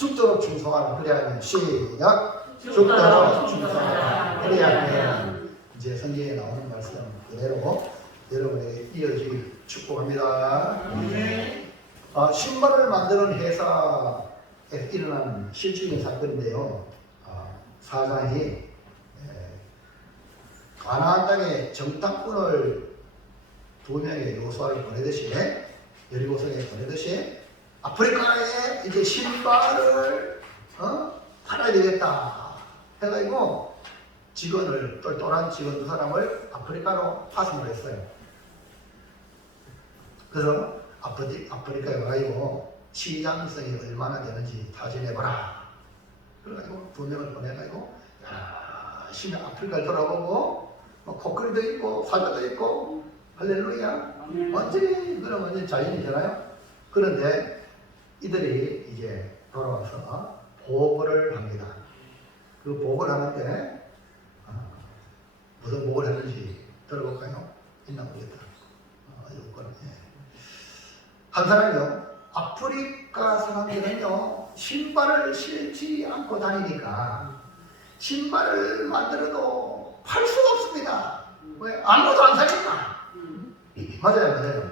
죽도록 충성하라. 그래야면 시작. 죽도록 충성하라. 그래야면 이제 성경에 나오는 말씀 그대로 여러분에게 이어지길 축복합니다. 신발을 만드는 회사에서 일어난 실질적인 사건인데요. 사장이 가나안 땅에 정탐꾼을 2명의 요수아를 보내듯이 여리고성에 보내듯이 아프리카에 이제 신발을 팔아야 되겠다 해가지고 직원을 똘똘한 직원 2사람을 아프리카로 파송을 했어요. 그래서 아프리카에 와가지고 시장성이 얼마나 되는지 타진해봐라. 그래가지고 2명을 보내가지고 열심히 아프리카를 돌아보고 코끼리도 있고 사자도 있고 할렐루야. 완전히 그럼 완전히 자연이잖아요. 그런데 이들이 이제 돌아와서 보고를 합니다. 그 보고를 하는데 무슨 보고를 하는지 들어볼까요? 있나 모르겠다. 한 사람이요, 아프리카 사람들은요 신발을 신지 않고 다니니까 신발을 만들어도 팔 수가 없습니다. 왜? 아무도 안 사니까. 맞아요.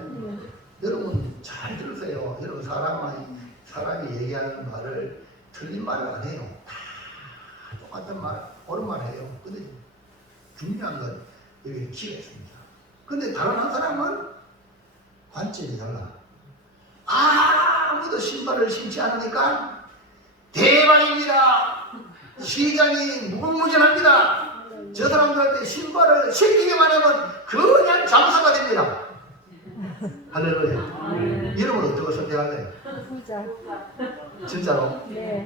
여러분 잘 들으세요. 여러분 사람이 얘기하는 말을 틀린 말을 안 해요. 다 똑같은 말, 옳은 말 해요. 근데 중요한 건 여기 기회가 있습니다. 근데 다른 한 사람은 관점이 달라. 아무도 신발을 신지 않으니까 대박입니다. 시장이 무궁무진합니다. 저 사람들한테 신발을 신기게만 하면 그냥 장사가 됩니다. 할렐루야. 이름은 어떻게 선택할래요? 진짜로? 네.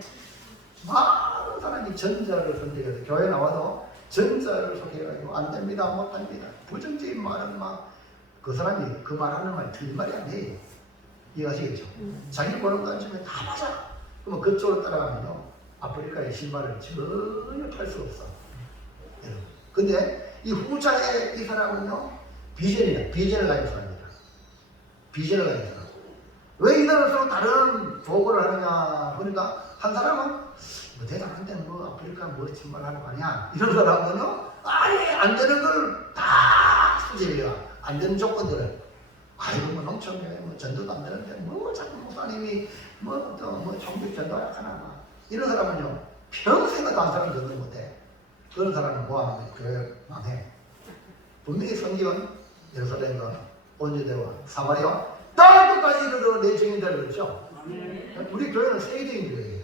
많은 사람이 전자를 선택해서 교회 나와도 전자를 선택해가지고 안 됩니다, 못 합니다. 부정적인 말은 막 그 사람이 그 말하는 말 틀린 말이 아니에요. 이해하시겠죠? 자기 보는 관점에 다 맞아. 그러면 그쪽으로 따라가면요 아프리카의 신발을 전혀 팔 수 없어. 근데 이 후자의 이 사람은요 비전을 가진 사람입니다. 비전을 가진 사람. 왜 이들을서 다른 보고를 하느냐? 그러니까 한 사람은 뭐 대단한데 뭐 아프리카 뭐 신발 하는 거 아니야? 이런 사람은요 아예 안 되는 걸 다 수집해요. 안 되는 조건들을. 아이고 뭐 농촌에 뭐 전도도 안 되는데 뭐 자꾸 목사님이 뭐 총격 전도하라 하나 막 이런 사람은요 평생에도 한 사람 전도 못해. 그런 사람은 뭐하는 거예요? 교회 망해. 분명히 성경은 예루살렘과 온유대와 사마리아 땅 끝까지 이르러 내 증인들을 그랬죠. 우리 교회는 세계적인 교회예요.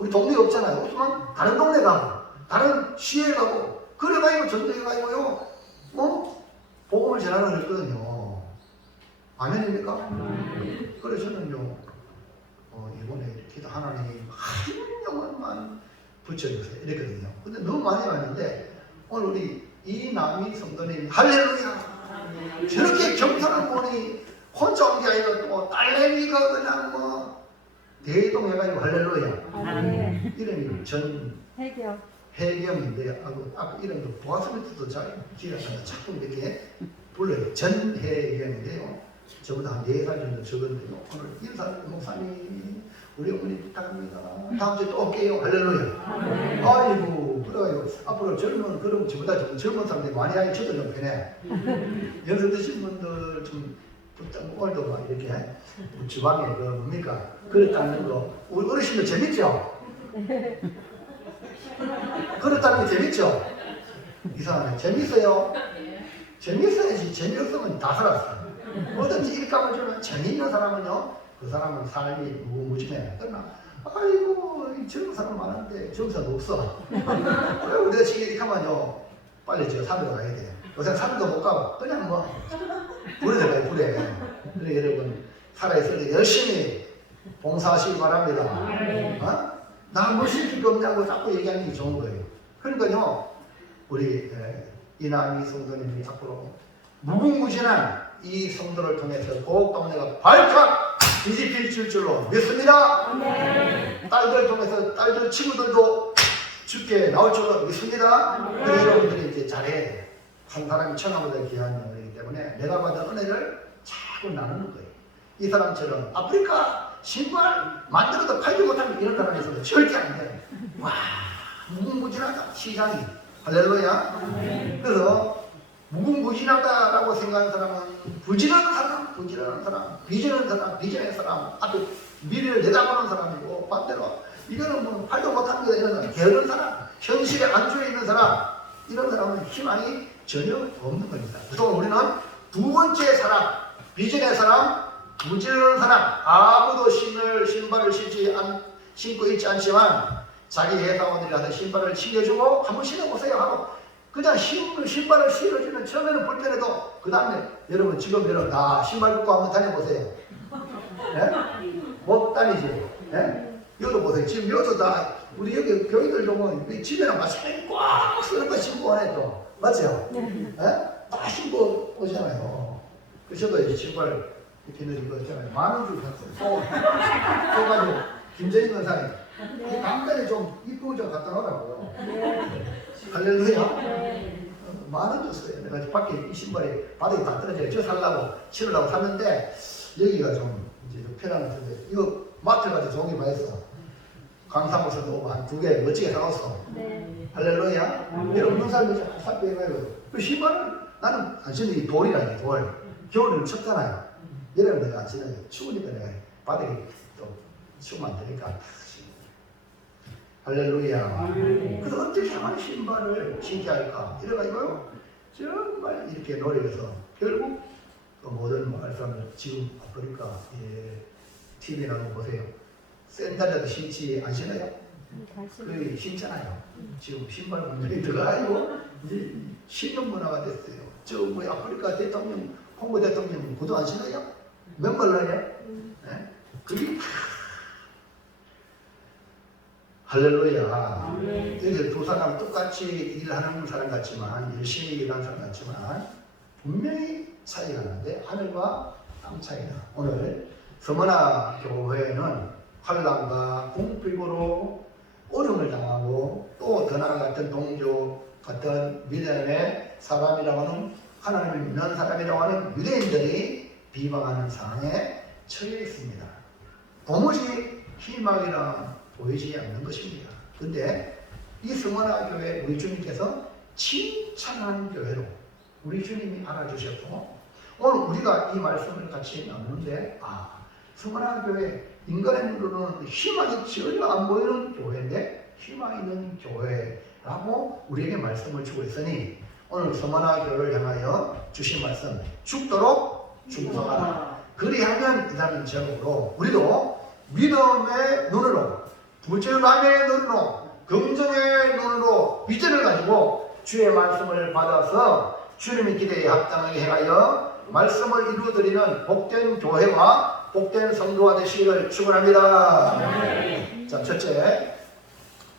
우리 동네 없잖아요. 없으면 다른 동네 가고 다른 시에 가고 그래가지고 전도해가지고요 복음을 전하는 했거든요. 아멘입니까? 그래서 저는요 이번에 기도 하나님 한 영혼만 붙여주세요 이랬거든요. 근데 너무 많이 왔는데 오늘 우리 이남희 성도님 할렐루야. 저렇게 경탄한 분이 혼자 온 게 아니라 또 딸내미가 그냥 뭐 대동해가지고 할렐루야. 이름이 해경인데 아까 이름도 보아스미트도 잘 기억이 안 나. 자꾸 이렇게 불러요. 전해경인데요. 저보다 한 4살 정도 적은데요. 오늘 인사를 목사님 우리 어머니 부탁합니다. 다음 주에 또 올게요. 할렐루야. 아이고 그래가지고 앞으로 그럼 저보다 좀 젊은 사람들이 많이 하니 저도 좀 편해. 연세 드신 분들 좀 오늘도 막 이렇게 주방에 그 뭡니까 그렇다는 거 우리 어르신들 재밌죠? 그렇다는 게 재밌죠? 이상하네. 재밌어요? 재밌어야지. 재미없으면 다 살았어. 뭐든지 이렇게 하면 주면 재미있는 사람은요 그 사람은 삶이 무궁무진해. 그러나 아이고 이 젊은 사람 많은데 정서는 없어. 우리가 지금 이렇게 하면요 빨리 저 산으로 가야 돼. 요새 산도 못 가고 그냥 뭐 불에 들어가요. 불에. 그래 여러분 살아있을 때 열심히 봉사하시기 바랍니다. 나 뭐 시킬 거 없냐고 자꾸 얘기하는 게 좋은 거예요. 그러니까요 우리 이남희 성도님이 앞으로 무궁무진한 이 성도를 통해서 고국 동네가 발칵 뒤집힐 줄로 믿습니다. 딸들 통해서 딸들 친구들도 죽게 나올 줄로 믿습니다. 그래서 여러분들이 이제 잘해야 돼요. 한 사람이 천하보다 귀한 영이기 때문에 내가 받은 은혜를 자꾸 나누는 거예요. 이 사람처럼 아프리카 신발 만들어도 팔지 못하면 이런 사람이 있어도 절대 안 돼. 와, 무궁무진하다 시장이. 할렐루야. 그래서 무궁무진하다라고 생각하는 사람은 부지런한 사람, 부지런한 사람, 비전한 사람, 비전의 사람, 앞에 미래를 내다보는 사람이고, 반대로 이거는 뭐 팔도 못합니다 이런 사람, 게으른 사람, 현실에 안주해 있는 사람, 이런 사람은 희망이 전혀 없는 겁니다. 그래서 우리는 두 번째 사람, 비전의 사람, 부지런한 사람, 아무도 신발을 신고 있지 않지만 자기 회사원들이라서 신발을 신겨주고 한번 신어보세요 하고 그냥 신발을 신어주면 처음에는 불편해도 그 다음에 여러분 지금 여러분 다 신발 벗고 한번 다녀보세요. 네? 못 다니지. 네? 여기도 보세요. 지금 여기도 다 우리 여기 교인들 보면 집에는 마찬가지 꽉 쓰는 거 신고 안 해도 맞죠? 네? 다 신고 오잖아요. 그래서 이제 신발 이렇게 넣은 거 있잖아요. 10,000원 주고 샀어요. 소가지고 김정인 권사님 이 강단에 좀 이쁘게 좀 갖다 놓으라고요. 할렐루야. 10,000원 줬어요. 내가 밖에 이 신발이 바닥에 다 떨어져요. 저 살라고 신으려고 샀는데 여기가 좀 이제 편안한데 이거 마트 가서 종이 많이 했어. 강사무소도 오고 한 2개 멋지게 사왔어. 네. 할렐루야. 여러분 눈 살면서 삽입 해봐요. 그 신발을 나는 안 신는 게 돌이라니 돌. 겨울에는 춥잖아요. 여름에 내가 안 신어요. 추우니까 내가 바닥에 또 추우면 안 되니까. 할렐루야. 그래서 어떻게 하면 신발을 신게 할까? 이래가지고요. 정말 이렇게 노력해서 결국 또 모든 말씀을 지금 보니까 TV에 나오고 보세요. 샌들라도 신지 안 신어요? 거의 신잖아요. 지금 신발 문제이 들어가지고 이제 신는 문화가 됐어요. 저 뭐 아프리카 대통령, 콩고 대통령 구두 안 신어요? 맨발로 해요? 네? 그게 할렐루야. 여기 두 사람 똑같이 일하는 사람 같지만 열심히 일하는 사람 같지만 분명히 차이가 나는데 하늘과 땅 차이다. 오늘 서머나 교회는 환난과 궁핍으로 어려움을 당하고 또 더 나아갔던 동조 같은 믿음의 사람이라고 하는 하나님을 믿는 사람이라고 하는 유대인들이 비방하는 상황에 처해 있습니다. 도무지 희망이라 보이지 않는 것입니다. 근데 이 서머나 교회 우리 주님께서 칭찬하는 교회로 우리 주님이 알아주셨고 오늘 우리가 이 말씀을 같이 나누는데 서머나 교회 인간의 눈으로는 희망이 전혀 안 보이는 교회인데 희망 있는 교회라고 우리에게 말씀을 주고 있으니 오늘 서머나 교회를 향하여 주신 말씀 죽도록 충성하라. 그리하면 이라는 제목으로 우리도 믿음의 눈으로 부지런함의 눈으로 긍정의 눈으로 비전을 가지고 주의 말씀을 받아서 주님의 기대에 합당하게 행하여 말씀을 이루어드리는 복된 교회와 복된 성도가 되시기를 축원합니다. 자, 첫째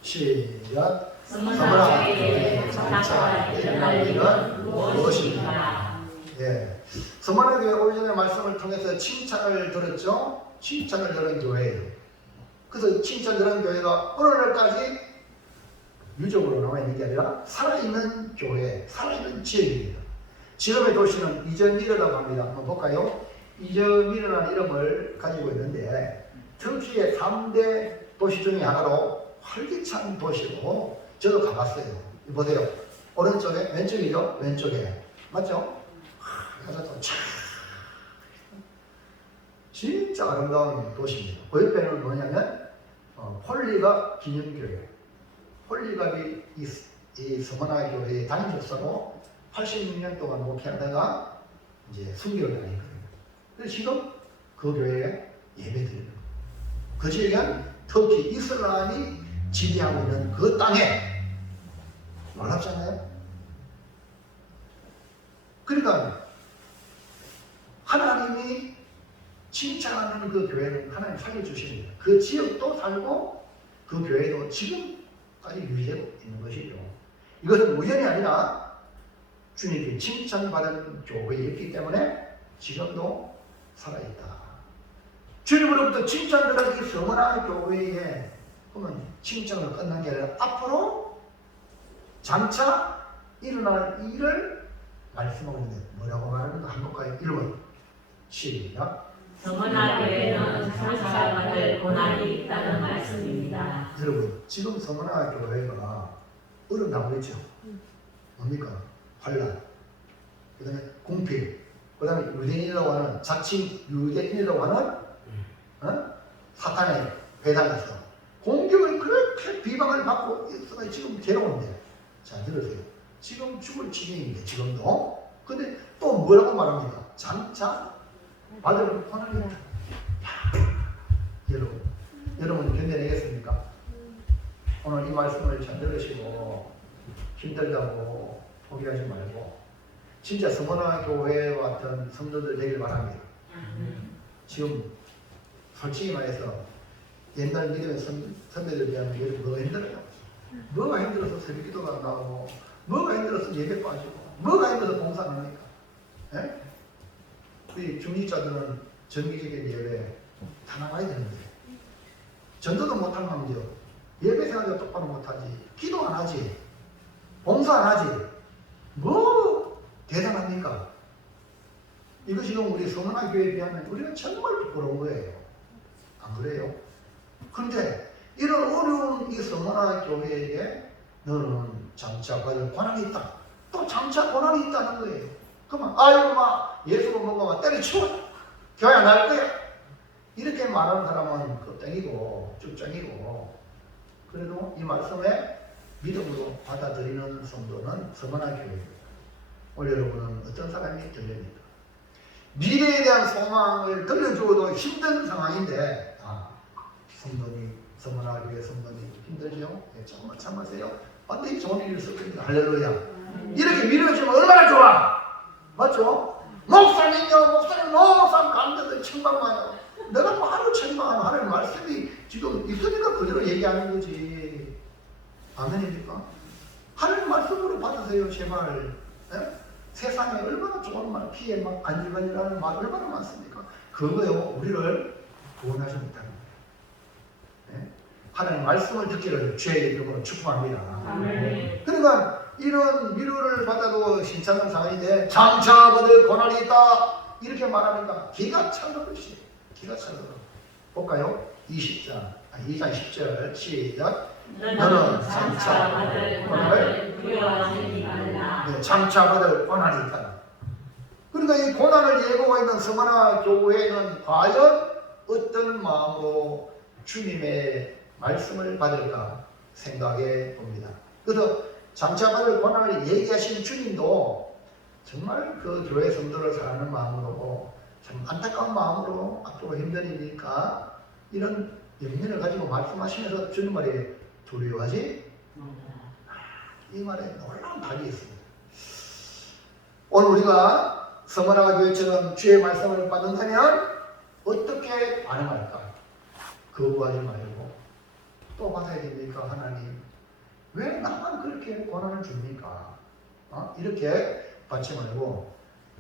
시작. 서머나 교회의 장차 일은 무엇입니까? 예, 서머나 교회 오기 전에 말씀을 통해서 칭찬을 들었죠. 칭찬을 들은 교회예요. 그래서 칭찬 들은 교회가 오늘날까지 유적으로 남아있는 게 아니라 살아있는 교회, 살아있는 지역입니다. 지금의 도시는 이즈미르라고 합니다. 한번 볼까요? 이즈미르라는 이름을 가지고 있는데 터키의 3대 도시 중에 하나로 활기찬 도시고 저도 가봤어요. 보세요. 오른쪽에, 왼쪽이죠? 왼쪽에. 맞죠? 가서 또 촤. 진짜 아름다운 도시입니다. 그 옆에는 뭐냐면 폴리갑 기념교회. 폴리갑이 이 서머나 교회의 담임 목사로 86년 동안 목회하다가 이제 순교를 하니까 그래서 지금 그 교회에 예배드리는 거예요. 그 지역은 터키 이슬람이 지배하고 있는 그 땅에 놀랍잖아요. 그러니까 하나님이 칭찬하는 그 교회는 하나님 살려주십니다. 그 지역도 살고 그 교회도 지금까지 유지되고 있는 것이죠. 이것은 우연이 아니라 주님께 칭찬받은 교회였기 때문에 지금도 살아있다. 주님으로부터 칭찬받은 이 서머나 교회에 보면 칭찬으로 끝난 게 아니라 앞으로 장차 일어날 일을 말씀하고 있는데 뭐라고 말하는가 한번 볼까요? 1번 시작. 성원아교회는 장사받을 고난이 있다는 말씀입니다. 여러분, 지금 성원아교회가 어렵다고 했죠? 뭡니까? 환란, 그 다음에 궁핍, 그 다음에 유대인이라고 하는 자칭 유대인이라고 하는 사탄에 배당해서 공격을 그렇게 비방을 받고 있어서 지금 괴로운데, 자 들으세요. 지금 죽을 지경인데 지금도. 근데 또 뭐라고 말합니까? 장차 받을 고난이 있다. 여러분 견뎌내겠습니까? 오늘 이 말씀을 잘 들으시고 힘들다고 포기하지 말고 진짜 성원아교회와 같은 성도들 되길 바랍니다. 지금 솔직히 말해서 옛날 믿음의 선배들 비하면 여러분 뭐가 힘들어요? 뭐가 힘들어서 새벽기도가 안 나오고, 뭐가 힘들어서 예배 빠지고, 뭐가 힘들어서 봉사 안 하니까. 예? 우리 중직자들은 정기적인 예배 다 나가야 되는데 전도도 못하는 망정 예배 생활도 똑바로 못하지, 기도 안 하지, 봉사 안 하지, 뭐 대단합니까? 이거 지금 우리 성원아교회에 비하면 우리가 정말 부끄러운 거예요. 안 그래요? 그런데 이런 어려운 이 성원아교회에게 너는 장차 받을 고난이 있다. 또 장차 고난이 있다는 거예요. 그러면 아이고 막 예수를 먹으면 때려치워, 교회 안 할 거야, 이렇게 말하는 사람은 그 땡이고 쭉땡이고, 그래도 이 말씀에 믿음으로 받아들이는 성도는 성원아교회입니다. 오늘 여러분은 어떤 사람이 되렵니까? 미래에 대한 소망을 들려주어도 힘든 상황인데, 성원아교회 성도님 힘들죠? 네, 조금만 참으세요. 반드시 좋은 일이 있을 겁니다. 할렐루야. 이렇게 밀어주면 얼마나 좋아! 맞죠? 목사님 너무 감정을 책망하요. 내가 바로 책망하는 하나님 말씀이 지금 있으니까 그대로 얘기하는 거지. 아멘입니까? 하나님 말씀으로 받으세요, 제발. 네? 세상에 얼마나 좋은 말, 피해 막 간질간질하는 말 얼마나 많습니까? 그거요, 우리를 구원하지 못하는 거예요. 네? 하나님 말씀을 듣기를 주의 이름으로 축복합니다. 아멘. 그러니까 이런 위로를 받아도 신찮은 상황인데 장차 받을 고난이 있다 이렇게 말하니까 기가 차는 것이에요. 기가 차는 거. 볼까요? 2장 10절 시작. 너는 장차 받을 고난을 두려워하지 말라. 네, 장차 받을 고난이 있다. 그러니까 이 고난을 예고하고 있는 성원아교회는 과연 어떤 마음으로 주님의 말씀을 받을까 생각해 봅니다. 그래서 장차 받을 고난을 얘기하신 주님도 정말 그 교회 성도를 사랑하는 마음으로, 참 안타까운 마음으로 앞으로 힘든 일이니까 이런 염려를 가지고 말씀하시면서 주님 말에 두려워하지 이 말에 놀라운 답이 있습니다. 오늘 우리가 성원아교회처럼 주의 말씀을 받는다면 어떻게 반응할까? 거부하지 말고 또 받아야 됩니까? 하나님 왜 나만 그렇게 고난을 줍니까? 이렇게 받지 말고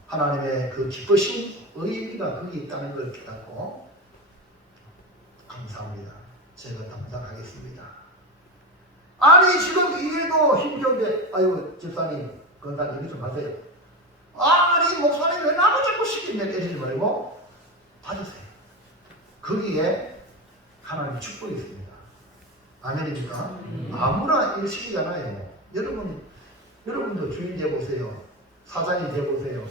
하나님의 그 기쁘신 의미가 거기 있다는 걸 깨닫고 감사합니다. 제가 담당하겠습니다. 아니 지금 이 일도 힘겨운데 아유 집사님 건강 얘기 좀 하세요. 아니 목사님 왜 나만 자꾸 시키면 깨지지 말고 받으세요. 거기에 하나님의 축복이 있습니다. 아멘입니까? 아무나 일 시키잖아요. 여러분도 주인 돼보세요. 사장이 돼보세요.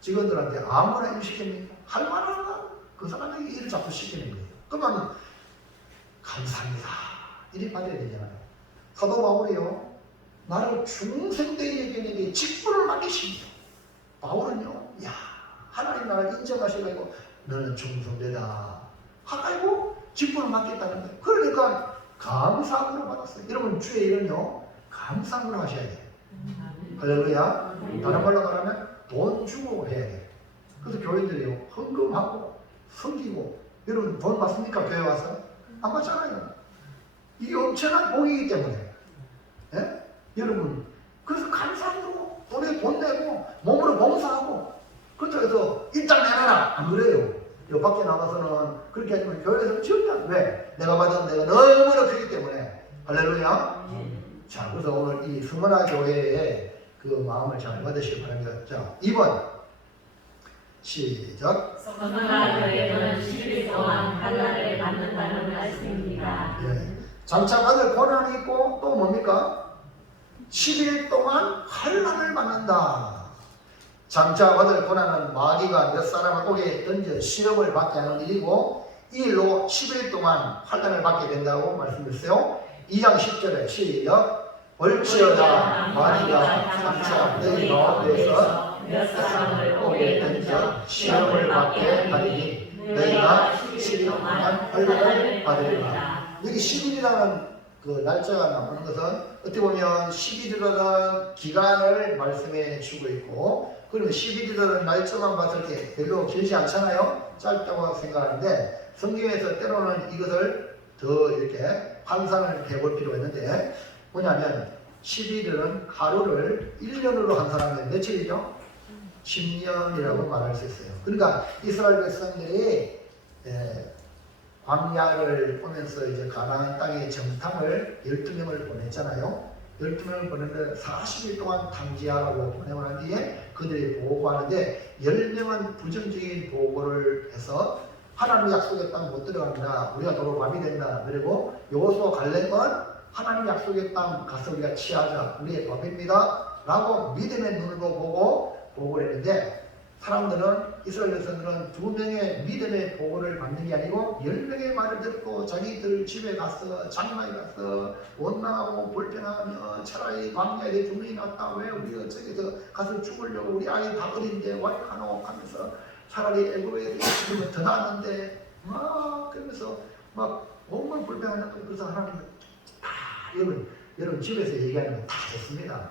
직원들한테 아무나 일 시킵니까? 할 만한 그 사람에게 일을 자꾸 시키는 거예요. 그러면 감사합니다. 이렇게 받아야 되잖아요. 사도 바울이요, 나를 중생되게 여기는데 직분을 맡기십니다. 바울은요, 야 하나님 나를 인정하시고 너는 충성되다 하고 직분을 맡겼다는 거예요. 그러니까 감사함으로 받았어요. 여러분 주의 일은요 감사함으로 하셔야 돼요. 할렐루야. 다른 말로 말하면 돈 주고 해야 돼요. 그래서 교인들이요 헌금하고 섬기고, 여러분 돈 받습니까? 교회 와서? 안 받잖아요. 이게 엄청난 복이기 때문에. 예? 여러분 그래서 감사함으로 돈에 돈 내고 몸으로 봉사하고, 그렇다고 해서 입장 내놔라 안 그래요. 요 밖에 나가서는 그렇게 하지만 교회에서는 절대 안 돼. 내가 받은 내가 너무나 크기 때문에. 할렐루야. 자, 그래서 오늘 이 성원아교회의 그 마음을 잘 받으시기 바랍니다. 자, 2번 시작. 성가 교회는 10일 동안 환난을 받는다는 말씀입니다. 예. 장차 받을 고난이 있고 또 뭡니까? 10일 동안 환난을 받는다. 장차 받을 고난은 마귀가 몇 사람을 옥에 던져 시험을 받게 하는 일이고 이 일로 10일 동안 환난을 받게 된다고 말씀했어요. 2장 10절에 시작. 벌지어다 마귀가 장차 너희 가운데서 몇 사람을 옥에 던져 시험을 받게 하리니 너희가 10일 동안 환난을 받으리라. 여기 10일이라는 그 날짜가 나오는 것은 어떻게 보면 10일이라는 기간을 말씀해 주고 있고 그러면 10일이라는 날짜만 봤을 때 별로 길지 않잖아요. 짧다고 생각하는데 성경에서 때로는 이것을 더 이렇게 환산을 해볼 필요가 있는데 뭐냐면 11일은 하루를 1년으로 한 사람이 며칠이죠? 10년이라고 말할 수 있어요. 그러니까 이스라엘 백성들이 광야를 오면서 이제 가나안 땅에 정탐을 12명을 보냈잖아요. 12명을 보냈는데 40일 동안 탐지하라고 보내고 난 뒤에 그들이 보고하는데 10명은 부정적인 보고를 해서 하나님 약속의 땅 못 들어간다. 우리가 도로 밤이 된다. 그리고 여호수아 갈렙은 하나님 약속의 땅 가서 우리가 취하자. 우리의 법입니다. 라고 믿음의 눈으로 보고 보고를 했는데 사람들은 이스라엘 백성들은 2명의 믿음의 보고를 받는 게 아니고 10명의 말을 듣고 자기들 집에 가서 장막에 가서 원망하고 불평하며 차라리 광야에 죽음이 낫다. 왜 우리가 저기서 가서 죽으려고 우리 아이 다 어린데 와이카노 하면서 차라리 애굽에 죽으면 더 낫는데 막 그러면서 막 온갖 불평하는 거예요. 그래서 하나님은 다 여러분 집에서 얘기하는 건 다 됐습니다.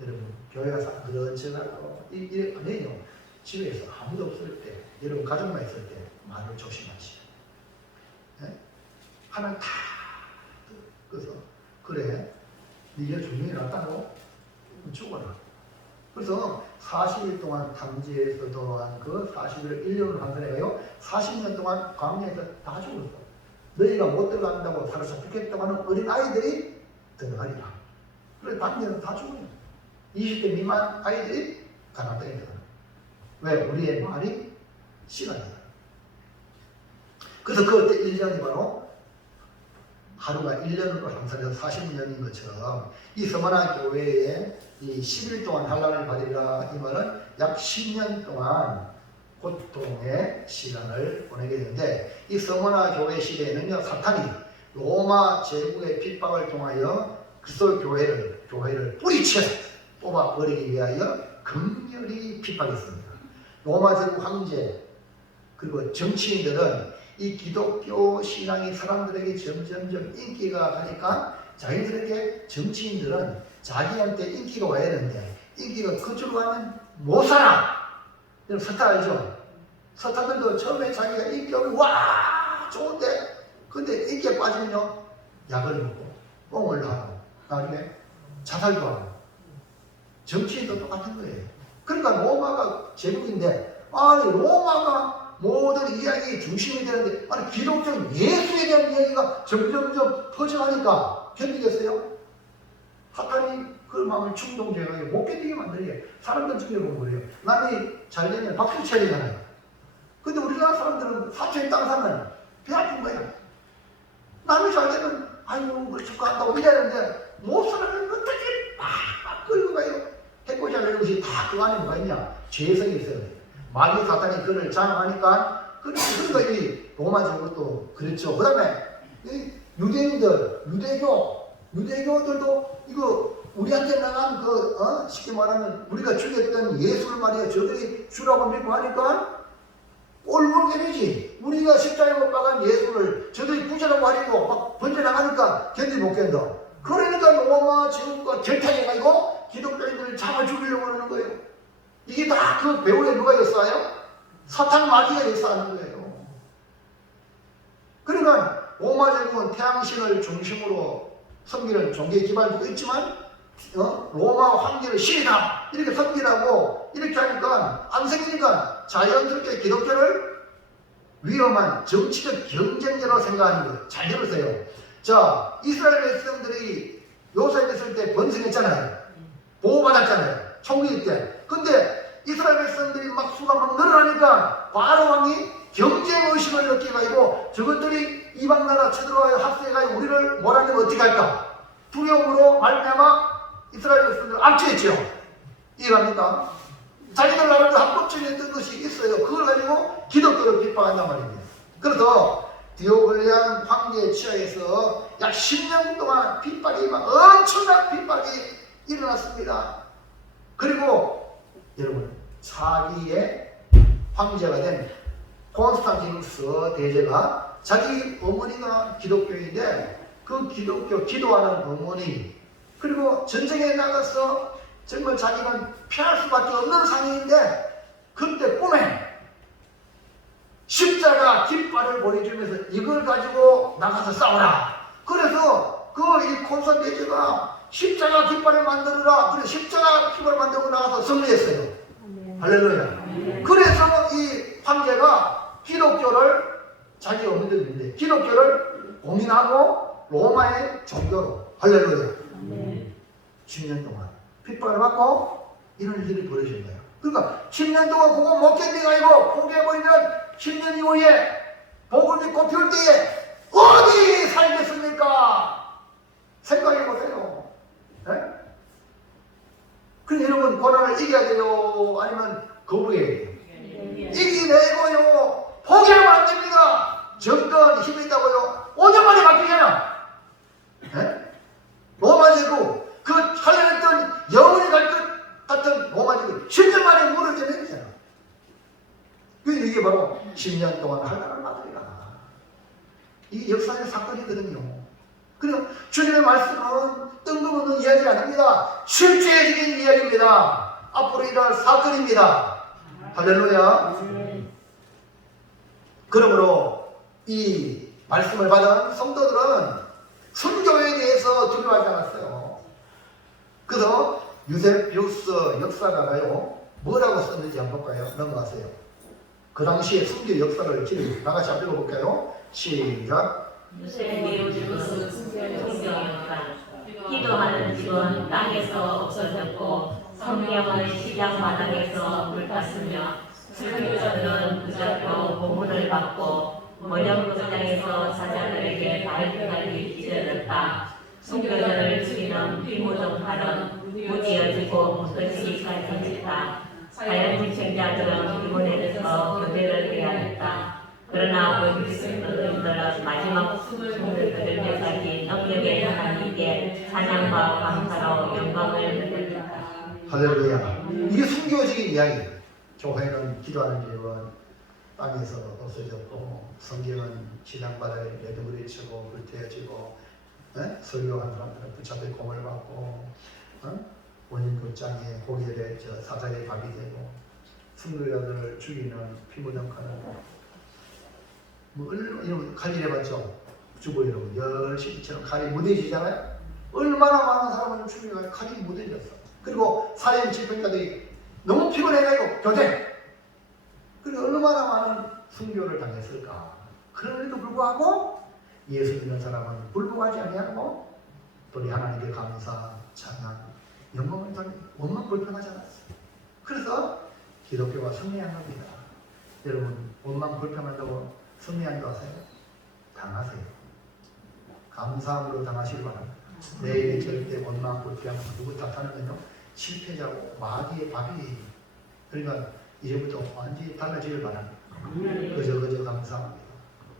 여러분 교회 가서 그런저런하고 이래 아니에요. 집에서 아무도 없을 때 여러분 가족만 있을 때 말을 조심하시오. 네? 하나님 다 그래서 그래 네가 죽음이 낫다고 죽어라. 그래서 40일 동안 탐지에서 도한 그 40일 1년을 한 거래요. 40년 동안 광야에서 다 죽었어. 너희가 못 들어간다고 사로잡혔다고 하는 어린아이들이 들어가리라. 그래 당연히 다 죽어요. 20대 미만 아이들이 가나안 땅에 들어가요. 왜? 우리의 말이 시간이야. 그래서 그때 1년이 바로 하루가 1년으로 함산해서 40년인 것처럼 이 서머나 교회에 이 10일 동안 환난을 받으리라 이 말은 약 10년 동안 고통의 시간을 보내게 되는데 이 서머나 교회 시대에는요 사탄이 로마 제국의 핍박을 통하여 그리스도 교회를 뿌리쳐 뽑아버리기 위하여 극렬히 핍박했습니다. 로마 제국 황제 그리고 정치인들은 이 기독교 신앙이 사람들에게 점점점 인기가 가니까 자연스럽게 정치인들은 자기한테 인기가 와야 되는데 인기가 그쪽으로 가면 못 살아. 여러분 스타 알죠? 스타들도 처음에 자기가 인기 오면 와 좋은데 근데 인기에 빠지면요 약을 먹고 뽕을 하고 나중에 자살도 하고 정치인도 똑같은 거예요. 그러니까 로마가 제국인데 아니 로마가 모든 이야기의 중심이 되는데 아니 기독교 예수에 대한 이야기가 점점점 퍼져가니까 견디겠어요? 사탄이 그 마음을 충동적이게 못 견디게 만들게 사람들 죽여본 거예요. 남이 잘 되면 박수 쳐야 되잖아요. 근데 우리나라 사람들은 사촌이 땅 사면 배 아픈 거야. 남이 잘 되면 아이고 그걸 축하한다고 이러는데 못 살아는 어떻게 막 끌고 가요. 해코지 하는 것이 다 그 안에 뭐가 있냐? 죄성이 있어요. 마귀 사탄이 그를 장악하니까 그러니까 이 로마 제국도 그렇죠. 그 다음에 유대인들, 유대교들도 이거 우리한테 나간 쉽게 말하면 우리가 죽였던 예수를 말이야 저들이 주라고 믿고 하니까 꼴불게 되지. 우리가 십자가에 못 박은 예수를 저들이 부자라고 하려고 막 번져나가니까 견디 못 견뎌. 그러니까 로마 제국과 결탁해가지고 기독교인들을 잡아 죽이려고 하는 거예요. 이게 다 그 배후에 누가 있어요? 사탄 마귀가 역사하는 거예요. 그러니까 로마 제국은 태양신을 중심으로 섬기는 종교 기반도 있지만 로마 황제를 신이다 이렇게 섬기라고 이렇게 하니까 안 생기니까 자연스럽게 기독교를 위험한 정치적 경쟁자로 생각하는 거예요. 잘 들으세요. 자, 이스라엘 백성들이 요셉 있을 때 번성했잖아요. 보호받았잖아요. 총리 때. 근데 이스라엘 백성들이 막 수가 막 늘어나니까 바로 왕이 경쟁의식을 느껴가지고 저것들이 이방 나라 쳐들어와요 합세해가지고 우리를 몰아내면 어떻게 할까? 두려움으로 말미암아 이스라엘 백성들을 압제했죠. 이해갑니까? 자기들 나라도 합법적이었던 것이 있어요. 그걸 가지고 기독교를 비판한단 말입니다. 그래서 디오클리안 황제 치하에서 약 10년 동안 핍박이 막 엄청난 핍박이 일어났습니다. 그리고 여러분 차기의 황제가 된 콘스탄티누스 대제가 자기 어머니가 기독교인데 그 기독교 기도하는 어머니 그리고 전쟁에 나가서 정말 자기는 피할 수밖에 없는 상황인데 그때 꿈에 십자가 깃발을 보여주면서 이걸 가지고 나가서 싸우라. 그래서 이 콘스탄 대제가 십자가 깃발을 만들어라. 그래서 십자가 깃발을 만들고 나가서 승리했어요. 할렐루야. 그래서 이 황제가 기독교를 자기 어머니들인데 기독교를 공인하고 로마의 종교로 할렐루야. 10년 동안 핍박을 받고 이런 일들이 벌어진 거예요. 그러니까 10년 동안 그거 못 견디가지고 포기해버리면 10년 이후에 복을 믿고 비올 때에 어디 살겠습니까? 생각해보세요. 네? 그럼 여러분 고난을 이겨야 돼요? 아니면 거부해야 돼요? 이기내고요. 포기하면 안 됩니다. 정권 힘이 있다고요. 5년 만에 바뀌잖아. 네? 로마 제국 그 살려냈던 영원히 갈 것 같은 로마 제국 10년 만에 무너져 내리잖아. 이게 바로 10년 동안 한란을 맞으리라. 이게 역사의 사건이거든요. 그리고 주님의 말씀은 뜬금없는 이야기 아닙니다. 실제적인 이야기입니다. 앞으로 일어날 사건입니다. 할렐루야. 그러므로 이 말씀을 받은 성도들은 선교에 대해서 두려워하지 않았어요. 그래서 유세비우스 역사가가요 뭐라고 썼는지 한번 볼까요? 넘어가세요. 그 당시에 선교 역사를 기록 다 같이 한번 읽어볼까요? 시작. 유세비우스 성경역사 기도하는 집은 땅에서 없어졌고 성경은 시장 바닥에서 불탔으며 선교사들은 무작정 고문을 받고 원형극장에서 사자들에게 발표하기 기절했다. 선교자를 죽이는 비무정 칼은 무디어지고 끝이 갈라졌다. 자연지청자들은 일본에서 교대를 해야 했다. 그러나 원주민들은 마지막 숨을 들을 때까지 능력의 하나님께 찬양과 감사로 영광을 돌렸다. 할렐루야. 이게 순교적인 이야기예요. 교회는 기도하는 집은 땅에서 없어졌고 성경은 지상바다에 매듭부딪히고 불태워지고 설교하는 사람들은 붙잡혀 공을 받고 원인극장에 고개에 사자의 밥이 되고 선교자들을 죽이는 피무정칼은 이런 칼질 해봤죠? 주보 여러분 10시처럼 칼이 무뎌지잖아요? 얼마나 많은 사람을 죽이고 칼이 무뎌졌어. 그리고 사형 집행자들이 너무 피곤해가지고 교대. 그리고 얼마나 많은 순교를 당했을까. 그럼에도 불구하고 예수 믿는 사람은 불복하지 아니하고 또 하나님께 감사, 찬양, 영광을 돌리고 원만 불평하지 않았어요. 그래서 기독교가 승리한 겁니다. 여러분 원만 불평한다고 승리한 거 아세요? 당하세요. 감사함으로 당하시기 바랍니다. 내일이 절대 원망 불평하면 누구 탓하는군요. 실패자고 마귀의 밥이 그러니까 이제부터 완전히 달라지길 바랍니다. 그저 감사합니다.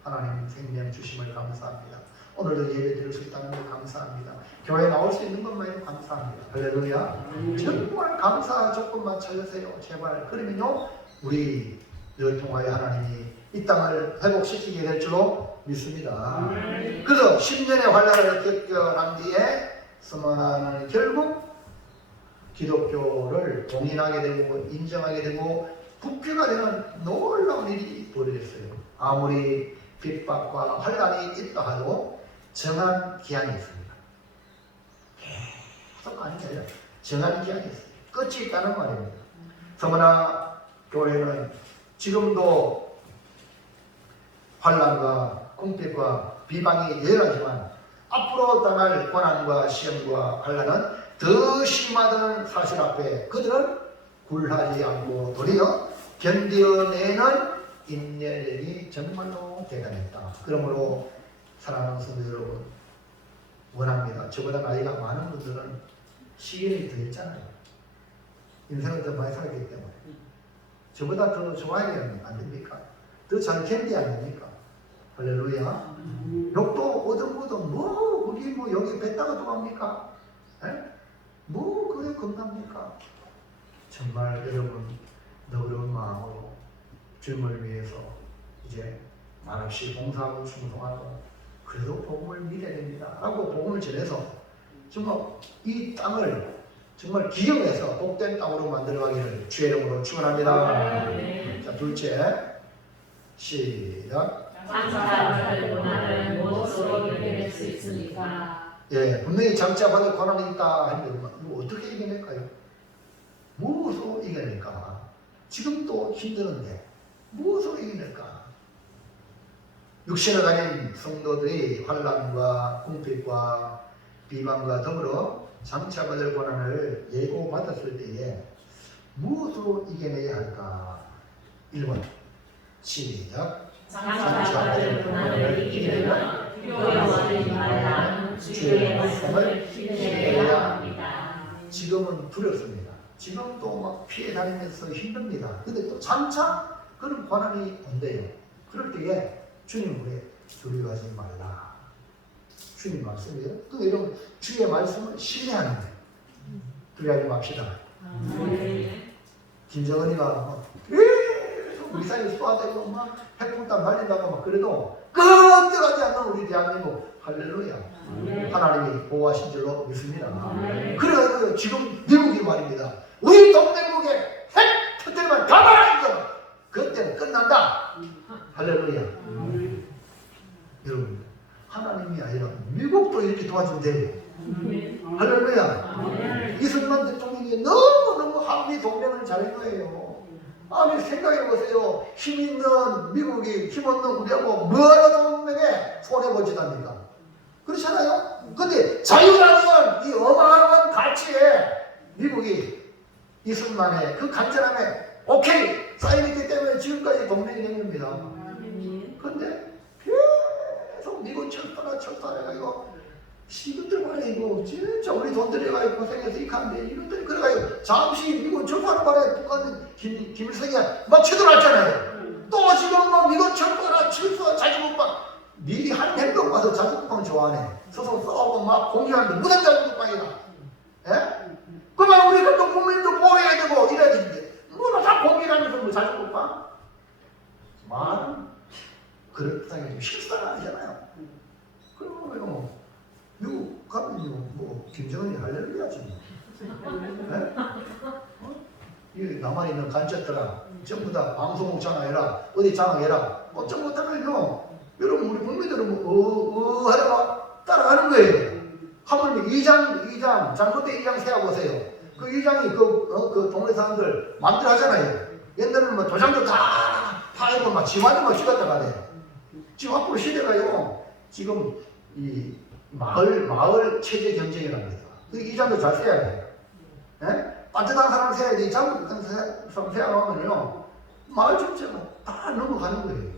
하나님 생명 주심을 감사합니다. 오늘도 예배 드릴 수 있다는 걸 감사합니다. 교회 나올 수 있는 것만으로 감사합니다. 할렐루야. 정말 감사 조건만 찾으세요. 제발. 그러면요 우리를 통하여 하나님이 이 땅을 회복시키게 될 줄로 믿습니다. 그래서 10년의 환란을 겪어난 뒤에 스마나는 결국 기독교를 공인하게 되고 인정하게 되고 국회가 되는 놀라운 일이 벌어졌어요. 아무리 핍박과 환란이 있다 하도 정한 기한이 있습니다. 계속 하는 게 아니라 정한 기한이 있어요. 끝이 있다는 말입니다. 스마나 교회는 지금도 환란과 궁핍과 비방이 여전하지만 앞으로 당할 고난과 시험과 환란은 더 심하다는 사실 앞에 그들은 굴하지 않고 도리어 견뎌내는 인내력이 정말로 대단했다. 그러므로 사랑하는 성도 여러분, 원합니다. 저보다 나이가 많은 분들은 시련이 더 있잖아요. 인생을 더 많이 살기 때문에 저보다 더 좋아야 안 됩니까? 더 잘 견뎌야 안 됩니까? 할렐루야. 욕도 얻어먹어도 뭐 우리 뭐 여기 뱉다가 들어갑니까? 뭐 그래 겁납니까? 정말 여러분 너그러운 마음으로 주님을 위해서 이제 말없이 봉사하고 충성하고 그래도 복음을 믿어야 됩니다 라고 복음을 전해서 정말 이 땅을 정말 기경해서 복된 땅으로 만들어가기를 주의 이름으로 축원합니다. 자, 둘째 시작. 장차받을 고난을 무엇으로 이겨낼 수 있습니까? 예, 분명히 장차받을 고난이 있다 했는데 이거 어떻게 이겨낼까요? 무엇으로 이겨낼까? 지금도 힘드는데 무엇으로 이겨낼까? 육신을 가진 성도들이 환난과 궁핍과 비방과 더불어 장차받을 고난을 예고받았을 때에 무엇으로 이겨내야 할까? 1번 시작. 장차받을 고난을 이기려면 두려워하지 말라. 주의 말씀을 신뢰해야 합니다. 지금은 두렵습니다. 지금도 막 피해 다니면서 힘듭니다. 근데 또 장차 그런 고난이 온대요. 그럴 때에 주님 왜 두려워하지 말라. 주님 말씀이에요. 또 이런 주의 말씀을 신뢰하는 거예요. 두려워하지 맙시다. 김정은이가 계속 미사일 쏘아대고 막 핵폭탄 날린다고 막 그래도 끄떡하지 않는 우리 대한민국 할렐루야. 하나님이 보호하신 줄로 믿습니다. 그래가지고 지금 미국이 말입니다. 우리 동맹국에 핵 터뜨리면 가만히 있어. 그때는 끝난다. 할렐루야. 여러분 하나님이 아니라 미국도 이렇게 도와주면 되고 할렐루야. 이승만 대통령이 너무너무 한미 동맹을 잘한 거예요. 아니 생각해보세요. 힘 있는 미국이 힘 없는 우리하고 뭐하러 동맹에 손해보지답니까? 그렇잖아요. 근데 자유라는 이 어마어마한 가치에 미국이 이승만의 그 간절함에 오케이 사인했기 때문에 지금까지 동맹이 된 겁니다. 근데 계속 미국 철도해가지고 이것들 말이야 이거 진짜 우리 돈 들여가지고 고생해서 이카는데 이것들이 그래가지고 잠시 미국 철도하는 바람에 북한 김일성이 막 쳐들어왔잖아요. 또 지금 막 미국 철도나 철도 자주국방 미리 하는 행동 봐서 자주국방 좋아하네. 서서 싸우고 막 공격하는데 무슨 자주국방이다. 예? 그러면 우리가 또 국민도 보호해야 되고 이래야 되는데 뭐라 다 공격하면서 뭐 자주국방? 말은 그렇다고 좀 실수하잖아요. 그러면 미국 가면 뭐 김정은이 할렐루야지. 이 남한에 있는 간첩들아 전부 다 방송국 장악해라 어디 장악해라 걱정 못하면요 여러분 우리 국민들은 뭐 하다가 따라가는 거예요. 하물며 이장 잘못된 이장 세워보세요. 그 이장이 그 동네 사람들 마음대로 하잖아요. 옛날에는 뭐 도장도 다 파이고 막 지화도 막 찍었다 가네요. 지금 앞으로 시대가요 지금 이 마을 체제 경쟁이랍니다. 그 이장도 잘 세야 돼요. 예? 따뜻한 사람 세야 돼. 잘못한 사람 세야 하면요 마을 전체가 다 넘어가는 거예요.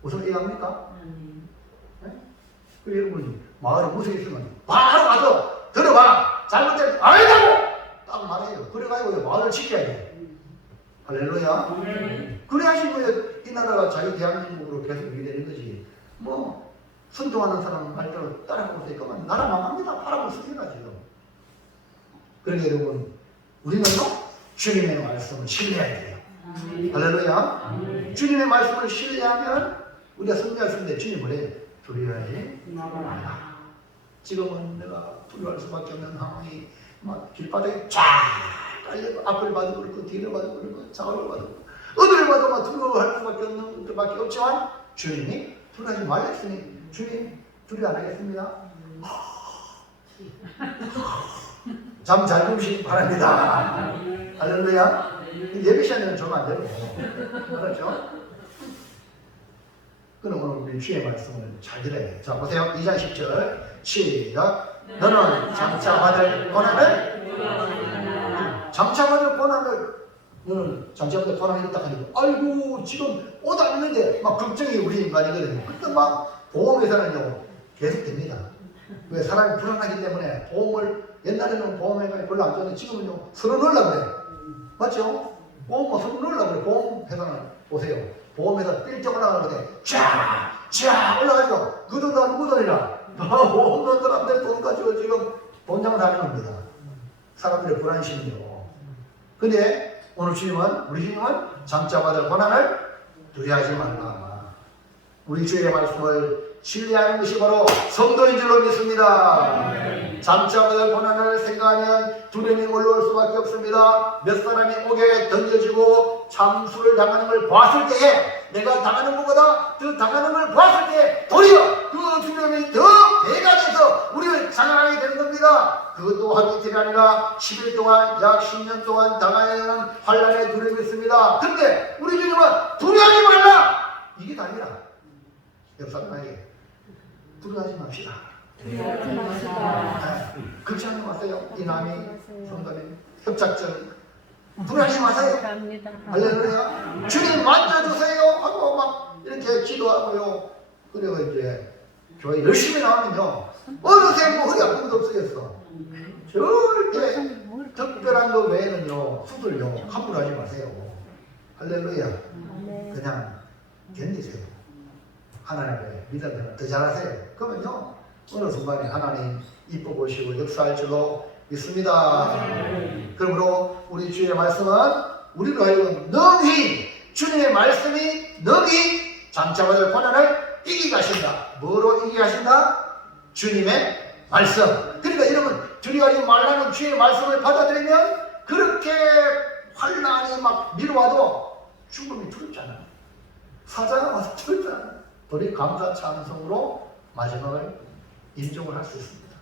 무슨 이해합니까? 예? 그 여러분 마을에 무슨 있으면 바로 가서 들어봐. 잘못된 아니라고 딱 말해요. 그래가지고 마을을 지켜야 돼. 할렐루야. 그래야지 이 나라가 자유 대한민국으로 계속 유지되는 거지. 뭐 선동하는 사람 말대로 따라가고 있으니까 나라 망합니다. 바라볼 습니다 지금. 그러니까 여러분 우리는 주님의 말씀을 신뢰해야 돼요. 할렐루야. 주님의 말씀을 신뢰하면 우리가 승리할 수 있는데 주님 뭐래요? 두려워하지 말라. 지금은 내가 두려워할 수밖에 없는 상황이 막 길바닥에 쫙 깔려 앞을 봐도 그렇고 뒤를 봐도 그렇고 좌우를 봐도 그렇고 어디를 봐도 막 두려워할 수밖에 없는 것밖에 없지만 주님이 두려워하지 말라 했으니 주님 두려워 안 하겠습니다. 잠 잘 주무시기 바랍니다. 할렐루야. 예배 시간에는 좀 안 되고 그렇죠? 그럼 오늘 우리 주의 말씀을 잘 들어야 돼요. 자 보세요. 2장 10절 시작. 너는 장차 받을 고난을 장차받을 고난을 너는 장차받을 고난이 있다 하니까 아이고 지금 오다 있는데 막 걱정이 우리 인간이거든요. 그때 막 보험회사는요 계속 됩니다. 왜 사람이 불안하기 때문에 보험을 옛날에는 보험회사가 별로 안 좋았는데 지금은요 서로 넣으려고 그래요. 맞죠? 보험 서로 넣으려고 그래요. 보험회사는 보세요. 보험회사 삘쩍 올라가는데 쫙 올라가죠. 그 돈 다 누구 돈이라 보험 넣은 사람들 돈 가지고 지금 돈 장사하는 겁니다. 사람들의 불안심이요. 근데 오늘 주님은 우리 주님은 장차받을 고난을 두려워하지 말라. 우리 주의 말씀을 신뢰하는 것이 바로 성도인 줄로 믿습니다. 장차받을 고난을 생각하면 두려움이 올라올 수밖에 없습니다. 몇 사람이 옥에 던져지고 참수를 당하는 걸 보았을 때에 내가 당하는 것보다 더 당하는 걸 보았을 때 도리어 그 두려움이 더 배가 돼서 우리를 장악하게 되는 겁니다. 그것도 하루 이틀이 아니라 10일 동안 약 10년 동안 당해야 하는 환난의 두려움이 있습니다. 그런데 우리 주님은 두려워하지 말라! 이게 답이라. 옆 사람에게 두려워하지 맙시다. 걱정하지 마세요. 이남이 성도님 협작전 두려워하지 마세요. 할렐루야. 주님 만져주세요 하고 막 이렇게 기도하고요. 그리고 이제 교회 열심히 나오면요 어느새 뭐 허리 아픈 것도 없어졌어. 절대 특별한 것 외에는요 수술요 함부로 하지 마세요. 할렐루야. 그냥 견디세요. 하나님의 믿음을 더 잘하세요. 그러면요 어느 순간에 하나님 이뻐 보시고 역사할 줄로 믿습니다. 그러므로 우리 주의 말씀은 우리로 하여금 능히 주님의 말씀이 능히 장차받을 고난을 이기게 하신다. 뭐로 이기게 하신다? 주님의 말씀. 그러니까 여러분 두려워하지 말라는 주의 말씀을 받아들이면 그렇게 환난이 막 밀어와도 죽음이 두렵잖아요. 사자가 와서 두렵잖아요. 우리 감사 찬송으로 마지막을 인정을 할 수 있습니다.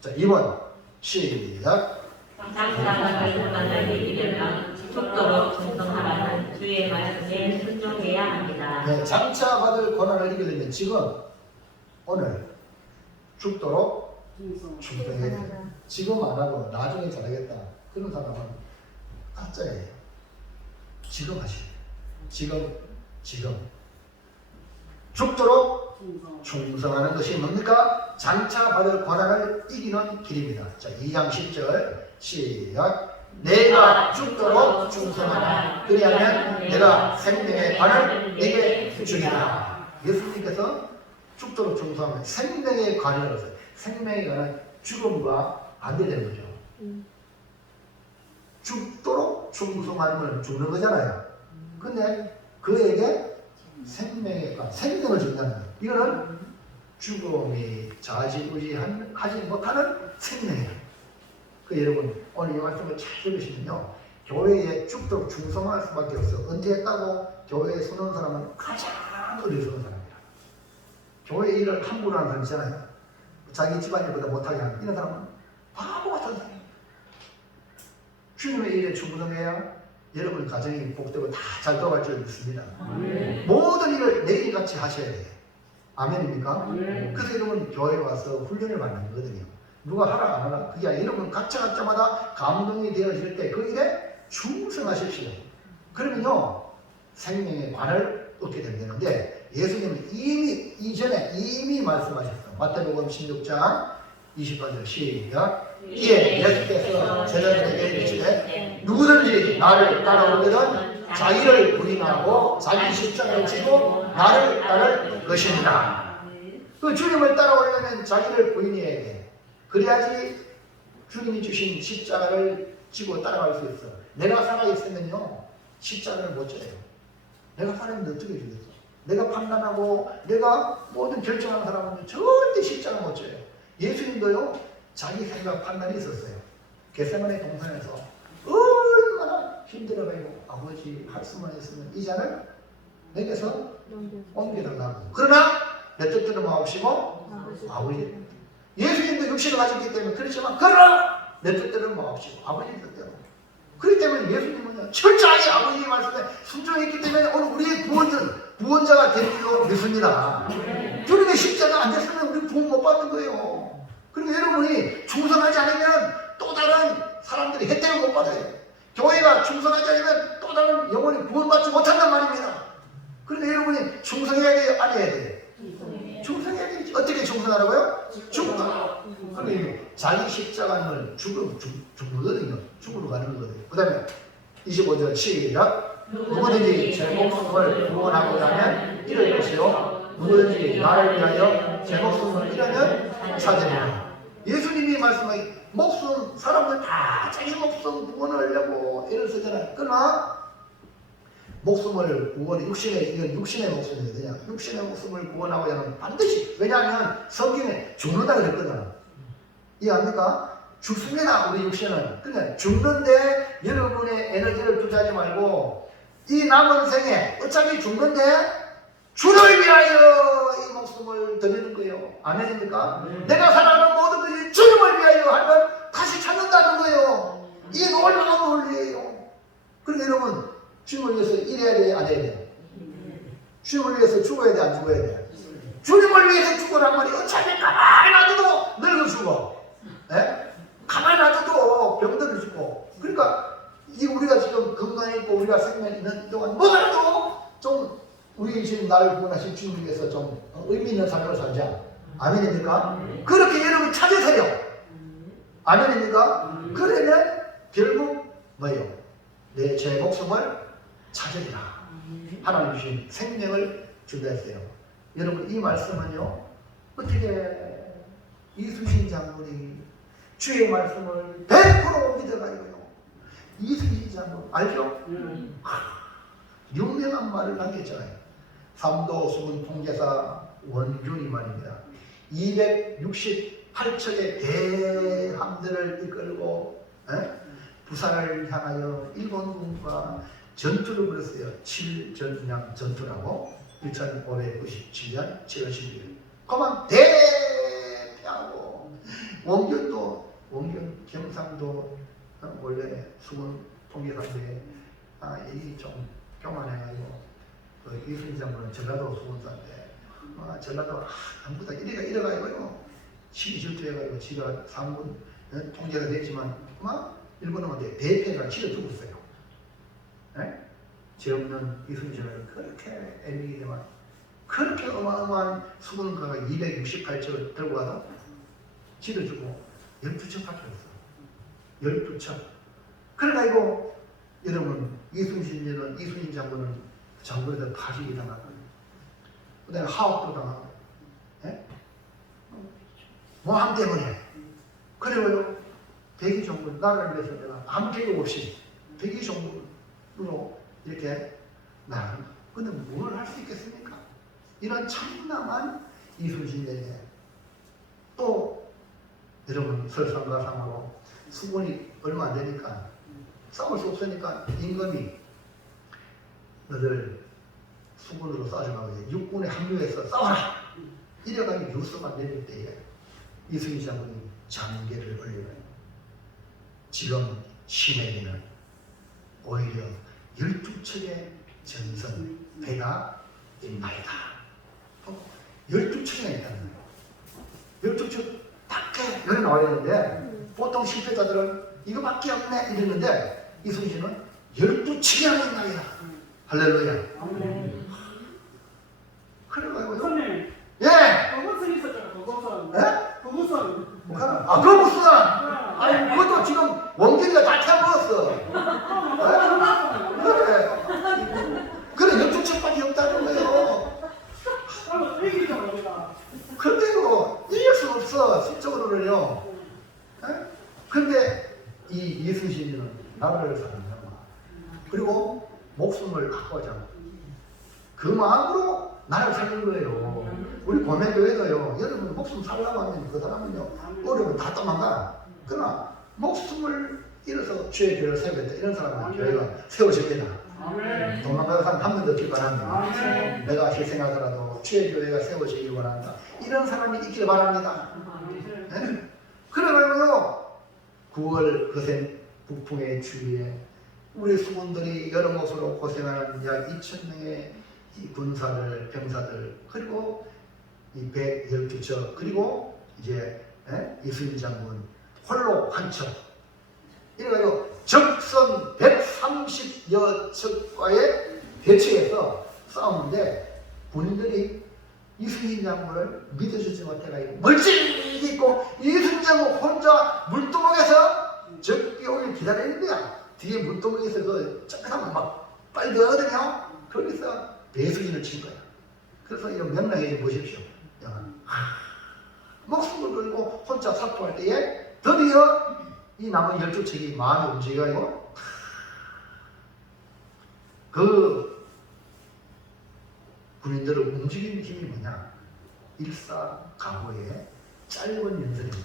자 2번 시작. 장차받을 고난을 이기려면 죽도록 충성하라는 주의 말씀에 순종해야 합니다. 네, 장차받을 고난을 이기려면 지금 오늘 죽도록 충성해야 돼요. 지금 안 하고 나중에 잘하겠다. 그런 사람은 가짜예요. 지금 하시래요. 지금 죽도록 충성하는 것이 뭡니까? 장차받을 고난을 이기는 길입니다. 자 2장 10절 시작. 내가 죽도록 충성하라. 그리하면 내가 생명의 관을 내게 주리라. 예수님께서 죽도록 충성하면 생명의 관이라고 했어요. 생명의 관은 죽음과 반대되는 거죠. 죽도록 충성하는 건 죽는 거잖아요. 근데 그에게 생명의 관, 생명을 준다는 거예요. 이거는 죽음이 좌지우지하지 못하는 생명이에요. 그 여러분 오늘 이 말씀을 잘 들으시면요 교회에 죽도록 충성할 수밖에 없어요. 은퇴했다고 교회에 서는 사람은 가장 어리석은 사람이에요. 교회 일을 함부로 하는 사람 있잖아요. 자기 집안일보다 못하게 하는 이런 사람은 바보 같은 사람이에요. 주님의 일에 충성해야 여러분 가정이 복되고 다 잘 돌아갈 줄 믿습니다. 모든 일을 내일같이 하셔야 돼요. 아멘입니까? 그래서 여러분 교회에 와서 훈련을 받는 거거든요. 누가 하라 안 하라 그게 아니라 여러분 각자마다 감동이 되어질 때 그 일에 충성하십시오. 그러면요 생명의 관을 얻게 되는데 예수님은 이미 말씀하셨어요. 마태복음 16장 28절 시작. 이에 예수께서 제자들에게 이르시되 누구든지 나를 따라오려면 자기를 부인하고 자기 십자가를 지고 나를 따를 것이니라. 그 주님을 따라오려면 자기를 부인해야 돼. 그래야지 주님이 주신 십자가를 지고 따라갈 수 있어. 내가 살아있으면요 십자가를 못 져요. 내가 살아있는데 어떻게 주겠어? 내가 판단하고 내가 모든 결정하는 사람은 절대 십자가 못 져요. 예수님도요 자기 생각 판단이 있었어요. 겟세마네 동산에서 얼마나 힘들어가지고 아버지 할 수만 있으면 이 잔을 내게서 옮겨달라고. 그러나 내 뜻대로 마옵시고 아버지. 예수님도 육신을 가졌기 때문에 그렇지만 그러나 내 뜻대로 마옵시고 아버지 뜻대로. 그렇기 때문에 예수님은 철저하게 아버지의 말씀에 순종했기 때문에 오늘 우리의 구원자가 된 줄로 믿습니다. 주님의 십자가 안 됐으면 우리 구원 못 받는 거예요. 그리고 여러분이 충성하지 않으면 또 다른 사람들이 혜택을 못 받아요. 교회가 충성하지 않으면 또 다른 영혼이 구원받지 못한단 말입니다. 그런데 여러분이 충성해야 돼요? 안 해야 돼요? 충성해야 되지. 어떻게 충성하라고요? 죽다. 그러면 자기 십자가는 죽거든요. 죽으러 가는 거거든요. 그 다음에 25절 시작. 누구든지 제 목숨을 구원하고자 하면 잃을 것이요 누구든지 나를 위하여 제 목숨을 잃으면 찾으리라. 예수님이 말씀하기 목숨, 사람들 다 자기 목숨 구원하려고 애를 쓰잖아요. 그러나 목숨을 구원, 이건 육신의 목숨이거든요. 육신의 목숨을 구원하고자 하면 반드시, 왜냐하면 성경에 죽는다 그랬거든. 이해합니까? 죽습니다, 우리 육신은. 그러니까 죽는데 여러분의 에너지를 투자하지 말고 이 남은 생에 어차피 죽는데 주를 위하여 이 목숨을 드리는 거예요. 아멘입니까? 내가 살아가는 모든 것이 주님을 위하여 하면 다시 찾는다는 거예요. 이 놀라운 원리예요. 그러니까 여러분, 주님을 위해서 일해야 돼, 안 해야 돼? 주님을 위해서 죽어야 돼, 안 죽어야 돼? 주님을 위해서 죽어란 말이 어차피 가만히 놔둬도 늙어 죽어. 예? 가만히 놔둬도 병들어 죽고. 그러니까 이 우리가 지금 건강해 있고 우리가 생명이 있는 동안 뭐라도 좀 우리 지금 나를 구원하신 주님을 위해서 좀 의미 있는 삶을 살자. 아멘입니까? 그렇게 여러분 찾으세요. 아멘입니까? 그러면 결국 뭐예요? 제 목숨을 찾으리라. 하나님 주신 생명을 주다 했어요. 여러분 이 말씀은요, 어떻게 이순신 장군이 주의 말씀을 100% 믿어가지고요. 이순신 장군 알죠? 유명한 말을 남겼잖아요. 삼도 수군 통제사 원균이 말입니다. 268척의 대함들을 이끌고 부산을 향하여 일본군과 전투를 벌였어요. 7전량 전투라고 1597년 7월 11일. 그만 대패하고 원균 경상도 원래 수군 통제사인데 이 좀 교만해가지고 이순신 장군은 전라도 수군사인데 전라도 전부 다 이래가지고요. 시기 질투해가지고 지가 상군 통제가 됐지만 일본한테 대패가 치러 죽었어요. 죄 없는 이순신을 그렇게 애미기지만 그렇게 어마어마한 수군가가 268척을 들고 와서 치러주고 12척 파출했어. 12척. 그래가지고 여러분 이순신 장군은 장군에다 파직이 당하고 그 다음에 하업도 당하고 모함 때문에 그래가지고 백의종군 나라를 위해서 내가 아무 계획 없이 백의종군으로 이렇게 나가는. 근데 뭘 할 수 있겠습니까? 이런 참담한 이순신에게 또 여러분 설상가상으로 수군이 얼마 안 되니까 싸울 수 없으니까 임금이 너들 수군으로 싸우지 말고 육군에 합류해서 싸워라! 이래가지고 유서가 내릴 때에 이순신 장군이 장계를 올리면 지금 신에게는 오히려 12척의 전선 배가 있나이다. 12척이나 있다는 거예요. 12척 밖에 여기 나와 있는데 보통 실패자들은 이거밖에 없네 이랬는데 이순신은 12척이나 있나이다. 할렐루야. 그래가지고요. 선생님. 예. 거부선 있었잖아. 거부선. 예? 거부선. 그거 무슨? 아니 그것도 지금 원균이가 다 태워먹었어. 그래 12척밖에 없다는 거예요. 그런데요 이길 수 없어 실적으로는요. 그런데 이 이순신이는 나라를 사랑하는 그리고 목숨을 아껴하잖아. 그 마음으로 나를 살린 거예요. 우리 고매교회도요. 여러분 목숨 살라고 하면 그 사람은요 어려우면 다 도망가. 그러나 목숨을 잃어서 주의 교회를 세우겠다 이런 사람은 교회가 세워집니다. 도망가는 사람 한 명도 없길 바랍니다. 내가 희생하더라도 주의 교회가 세워지길 원한다. 이런 사람이 있길 바랍니다. 네? 그래가지고요 9월 거센 북풍의 주위에 우리 수군들이 여러 몫으로 고생하는 약 2,000명의 이 군사들, 병사들, 그리고 이 112척, 그리고 이제 이순신 장군 홀로 한 척, 이래가지고 적선 130여 척과의 대치해서 싸우는데 군인들이 이순신 장군을 믿어주지 못해가지고 멀찍이 있고 이순신 혼자 물두멍에서 적병을 기다리는 거야. 뒤에 물두멍에서 그 짝짝하면 막 빨리 들어가거든요. 거기서 배수진을 친 거야. 그래서 이런 명랑해져 보십시오. 목숨을 걸고 혼자 사투할 때에 드디어 이 남은 12척이 마음이 움직여요. 그 군인들을 움직이는 힘이 뭐냐? 일사각오의 짧은 연설입니다.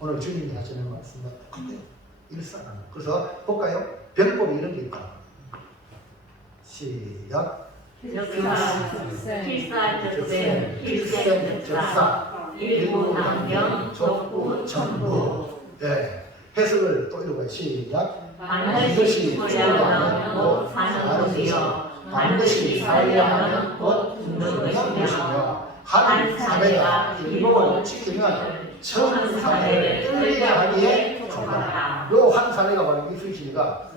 오늘 주님이 하시는 말씀과 똑같아요. 일사각오. 그래서 볼까요? 병법이 이런 게 있다. 시작. 필사적세 필생적사 일부당경 적부천부. 네. 해석을 또 읽어봐요. 시작. 반드시 소리하면 곧 사는 것이요 반드시 살려면 곧 죽는 것이며 한 사내가 일복을 지키면 천 사내를 끌게 하기에 족하다. 요 한 사내가 바로 이순신이가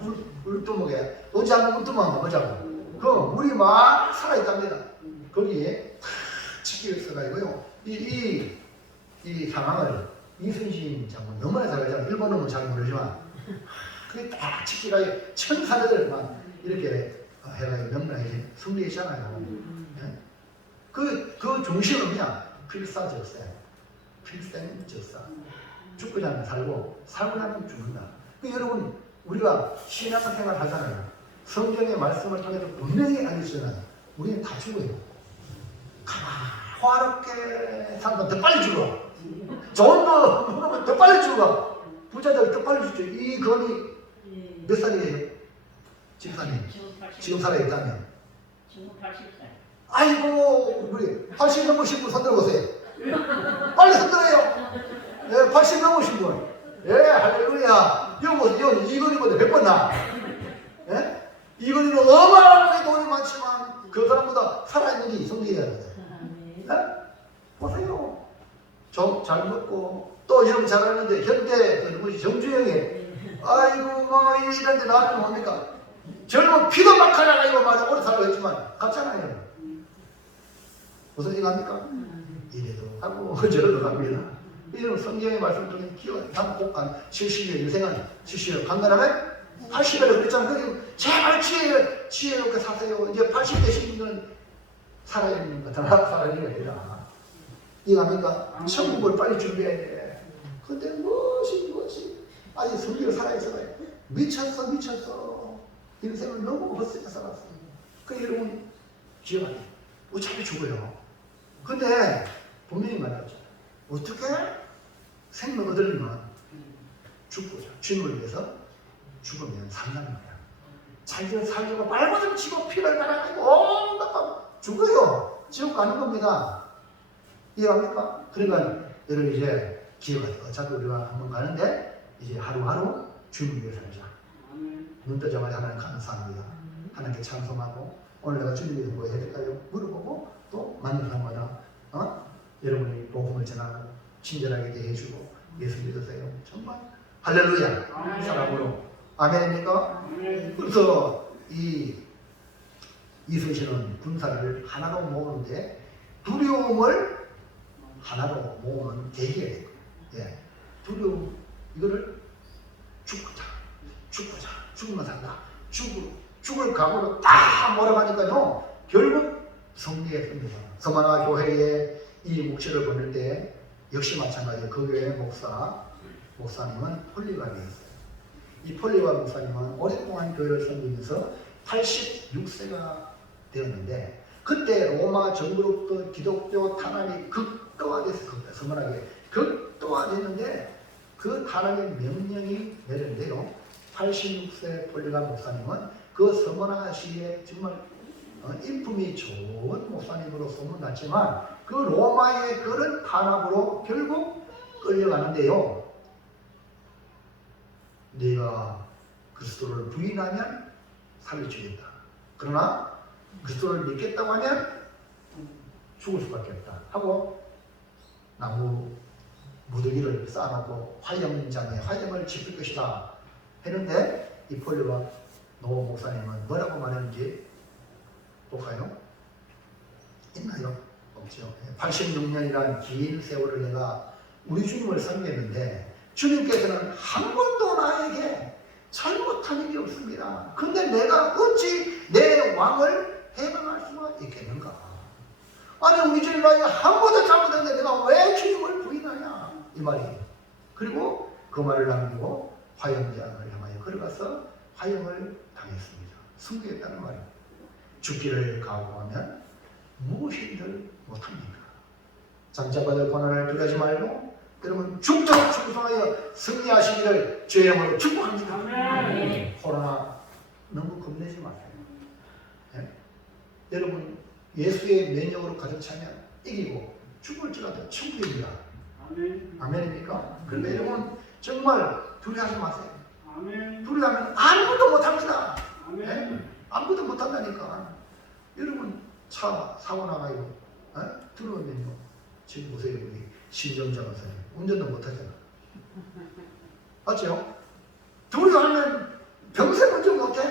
물두멍에 오지 않는 물두멍 한번 보자고. 그 물이 막 살아있답니다. 거기에 지키를 써가지고요. 이 상황을 이순신 장군 너무나 잘하잖아요. 일본어는 잘 모르지만 그게 딱 지키가 천 사내들만 이렇게 해가지고 명랑하게 승리했잖아요. 네? 그 중심은 뭐냐? 필사적세. 필생적사. 죽고자 하면 살고, 살고자 하면 죽는다. 여러분, 우리가 신앙생활 하잖아요. 성경의 말씀을 통해서 분명히 알려주잖아요. 우리는 다 죽어요. 화롭게 산다. 더 빨리 죽어. 좋은 거 먹으면 더 빨리 죽어. 부자들 더 빨리 죽죠. 이 건이 몇 살이에요? 집사님. 지금 살아있다면. 지금 80살. 아이고, 우리 80 넘으신 분 손들어보세요. 빨리 손들어요. 예, 80 넘으신 분. 예, 할렐루야. 여기 이건희보다 몇 번 나. 예? 이건희는 어마어마하게 돈이 많지만 그 사람보다 살아있는 게 이성계야. 예? 보세요. 좀 잘 먹고 또 이런 잘하는데 현대 그 누구지 정주영이 아이고 뭐 이런데 나는 뭡니까? 젊은 피도 막 갈아가지고 말이야 오래 살고 했지만 갔잖아요. 무슨 일 합니까? 이래도 하고 저래도 합니다. 이런 성경의 말씀을 통해 기억 남곡한 70년 인생은 70년 강간하면 80년에 그랬잖아요. 제발 지혜롭게 사세요. 이제 80 되신 분들은 살아있는 거 살아있는 게 아니라 이해합니까? 천국을 빨리 준비해야 돼. 근데 무엇이 아직 성경을 살아있어요. 미쳤어. 인생을 너무 헛되게 살았어. 그 여러분 기억하세요. 어차피 죽어요. 근데 분명히 말하죠. 어떻게 생명 얻으려면 죽고자 주님을 위해서 죽으면 산다는 거야. 자기가 살려고 말고 치고 피를 갈아가지고 온갖 죽어요. 지옥 가는 겁니다. 이해합니까? 그러니까 여러분 이제 기억하세요. 어차피 우리가 한번 가는데 이제 하루하루 주님을 위해 살자. 눈 뜨자마자 하나님 감사합니다. 하나님께 찬송하고 오늘 내가 주님에 대해서 뭐 해야 될까요? 물어보고 또 만난 사람마다 여러분이 복음을 전하고 친절하게 대해주고 예수 믿으세요. 정말 할렐루야. 이 사람으로 아멘입니까? 그래서 이순신은 군사를 하나로 모으는데 두려움을 하나로 모으는 계기가 됐고, 예. 두려움 이거를 죽으면 산다. 죽을 각오로 딱 몰아가니까요. 결국 승리했습니다. 서만화 교회에 이 목회를 보낼 때 역시 마찬가지예요. 그 교회 목사님은 폴리갑이었어요. 이 폴리갑 목사님은 오랫동안 교회를 섬기면서 86세가 되었는데 그때 로마 정부로부터 기독교 탄압이 극도화됐어요. 서만하게 극도화됐는데 그 탄압의 명령이 내렸는데요. 86세 폴리갑 목사님은 그 서머나시에 정말 인품이 좋은 목사님으로 소문났지만 그 로마의 그런 탄압으로 결국 끌려가는데요. 네가 그리스도를 부인하면 살려주겠다. 그러나 그리스도를 믿겠다고 하면 죽을 수밖에 없다 하고 나무 무더기를 쌓아놓고 화영장에 화영을 지필 것이다 했는데 이 폴리와 노 목사님은 뭐라고 말했는지 볼까요? 있나요? 없죠. 86년이란 긴 세월을 내가 우리 주님을 섬겼는데 주님께서는 한 번도 나에게 잘못한 일이 없습니다. 근데 내가 어찌 내 왕을 해방할 수가 있겠는가? 아니 우리 주님 나에게 한 번도 잘못했는데 내가 왜 주님을 부인하냐? 이 말이에요. 그리고 그 말을 남기고 화영장을 향하여 걸어가서 화영을 당했습니다. 승리했다는 말이에요. 죽기를 각오하면 무엇이든 못합니까? 장차받을 고난을 두려워하지 말고 여러분 죽도록 충성하여 승리하시기를 주의 이름으로 축복합니다. 아멘. 코로나 너무 겁내지 마세요. 네? 여러분 예수의 면역으로 가득 차면 이기고 죽을지라도 천국입니다. 아멘. 아멘입니까? 그런데 여러분 정말 두려워하지 마세요. 아멘. 두려워하면 아무것도 못합니다. 아멘. 네? 아무것도 못한다니까. 여러분 차 사고 나가요. 들어오면요. 지금 보세요. 우리 신정자 가서요. 운전도 못하잖아. 맞죠? 두려워하면 평생 운전 못해.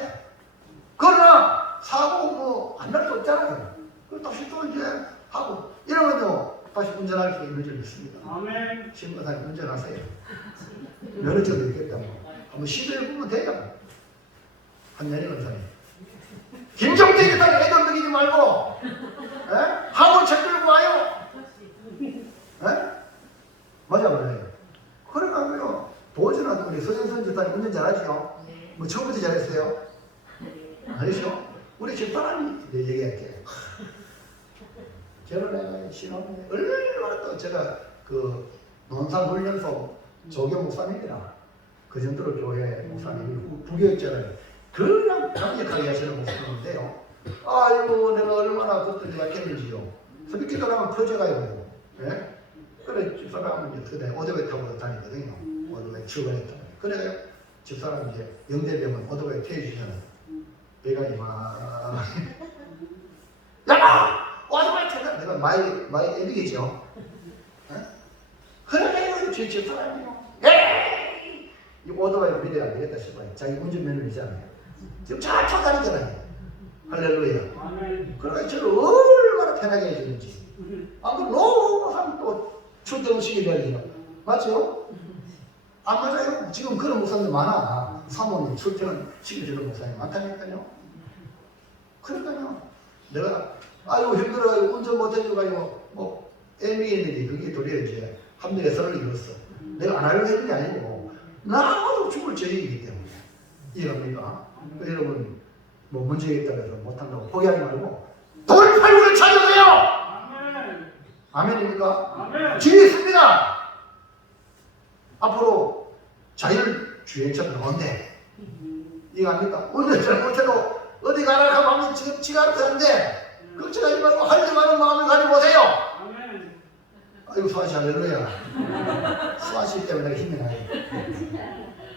그러나 사고 뭐 안 날 수 없잖아요. 그 다시 또 이제 하고 이러면요 다시 운전할 수 있는 줄 믿습니다. 아멘. 신부사님 운전하세요. 면허증도 있겠다고. 한번 시도해보면 돼요. 한년이 건사님. 김정태 기사님 애들 먹이지 말고 하고 책 들고 와요. 맞아 말해요. 그래가지고요 보증하도 우리 서정선 지사님 운전 잘하죠? 뭐 처음부터 잘했어요? 아니죠? 우리 집사람이 얘기할게요. 결혼해가 신혼에 얼마나 또 제가 그 논산훈련소 조교 목사님이라 그 정도로 교회 목사님이 부교육자를 그냥 강력하게 하시는 목사님인데요. 아이고 내가 얼마나 그것도 약했는지요. 새벽기도 하면 퍼져가요. 예? 그래 집사람은 이제 그때 오토바이 타고 다니거든요. 오토바이 출근했다. 그래 집사람 이제 영대병원 오토바이 태워주잖아요. 배가 이만 야! 오토바이 타다 내가 마이 애비겠죠. 그래 제 집사람이요. 에이! 이 오토바이 믿어야 안 되겠다 싶어요. 자기 운전면허이잖아요. 지금 잘 타고 다니잖아요. 할렐루야. 아멘. 그러니까 저를 얼마나 편하게 해주는지. 그럼 너무 하면 또 출퇴근시키려니요. 맞죠? 안 맞아요? 지금 그런 목사님 많아. 사모님 출퇴근 시켜주는 목사님 많다니까요. 그러니까요. 내가 아이고 힘들어요. 운전 못해줘가지고 뭐 애미했는데 그게 도리어 이제 한명의 선을 이뤘어. 내가 안 하려고 했는 게 아니고 나도 죽을 죄이기 때문에. 이해갑니까? 여러분 뭐 문제에 따라서 못한다고 포기하지 말고 돌팔구를 찾으세요. 아멘. 아멘입니까? 아멘. 주의 있습니다. 앞으로 자율주행차 나온대. 이해갑니까? 운전 잘못해도 어디 가라 하면 지금 지가 알았는데 걱정하지 말고 하려고 하는 마음을 가지고 오세요. 아멘. 아이고 수환씨 할렐루야. 수환씨 때문에 내가 힘이 나요.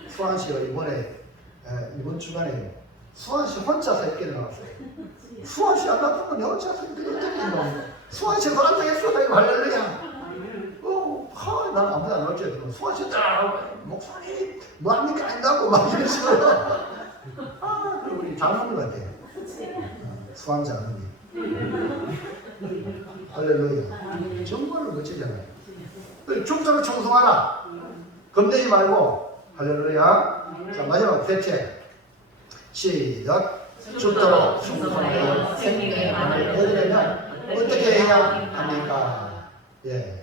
수환씨가 이번 주간에 수환씨 혼자서 입게 나왔어요. 수환씨 안 나쁘면 내 혼자서 입게 나왔어요. 수환씨가 앉아있어. 이거 할렐루야. 난 아무도 안 올지 알고 수환씨 딱 목사님 뭐합니까 안다고 막 이런 식으로 우리 장로님 같아요. 수환 장로님. 할렐루야. 정말로 멋지잖아요. 중도로 청송하라. 겁내지 말고 할렐루야. 자 마지막 셋째 시작. 죽도록 충성하여 생명의 만을 얻으려면 어떻게 해야 합니까? 예.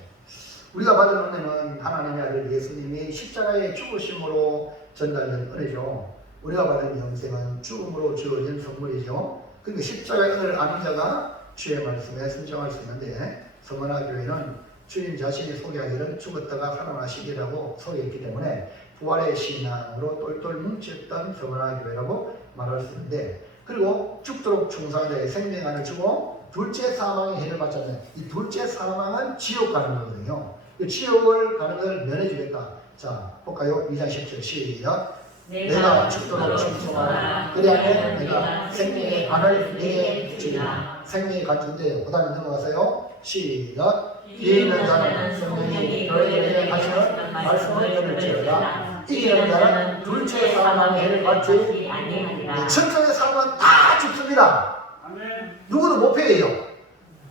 우리가 받은 은혜는 하나님의 아들 예수님이 십자가의 죽으심으로 전달된 은혜죠. 우리가 받은 영생은 죽음으로 주어진 선물이죠. 그리고 십자가의 은혜를 아는 자가 주의 말씀에 순종할 수 있는데 서머나 교회는 주님 자신이 소개하기를 죽었다가 살아나시기라고 소개했기 때문에 부활의 신앙으로 똘똘 뭉쳤던 서머나 교회라고 말할 수 있는데 그리고 죽도록 충성하되 생명안을 주고 둘째 사망의 해를 받잖아요. 이 둘째 사망은 지옥 가는 거거든요. 지옥을 가는 걸 면해주겠다. 자 볼까요? 2장 10절 시작. 내가 죽도록 충성하라. 그리하면 내가 생명의 안을 내게 주리라. 생명이 간주인데 그 다음에 넘어가세요. 시작. 이 있는 자는 성령이 너희에게 하시는 말씀을 들을지어다. 이기는 자는 둘째 사망의 해를 받지 아니하리라. 천상의 사망은 다 죽습니다. 아멘. 누구도 못 패해요.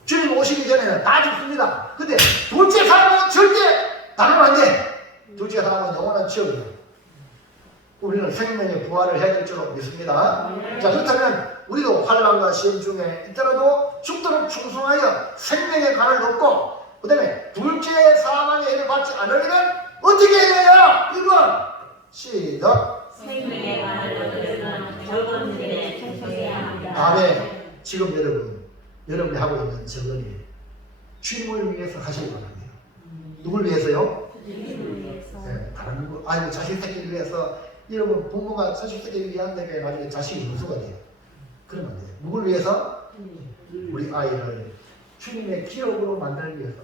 주님 오시기 전에는 다 죽습니다. 근데 둘째 사망은 절대 나누면 안 돼. 둘째 사망은 영원한 지옥이에요. 우리는 생명의 부활을 해야 될 줄로 믿습니다. 자, 그렇다면 우리도 환난과 시험 중에 있더라도 죽도록 충성하여 생명의 간을 얻고 그 다음에 둘째 사망의 해를 받지 않으려면 어떻게 해야 돼요? 1번 시작. 생명의 간을 얻으려면 적은 일에 충성해야 합니다. 다음에 지금 여러분이 하고 있는 저건이 주님을 위해서 하시기 바랍니다. 누굴 위해서요? 네, 다른 누구, 아니 자식 새끼를 위해서. 여러분 부모가 자식 새끼를 위한다면 나중에 자식이 누수가 돼요. 그러면 안 돼요. 누굴 위해서? 우리 아이를 주님의 기억으로 만들기 위해서,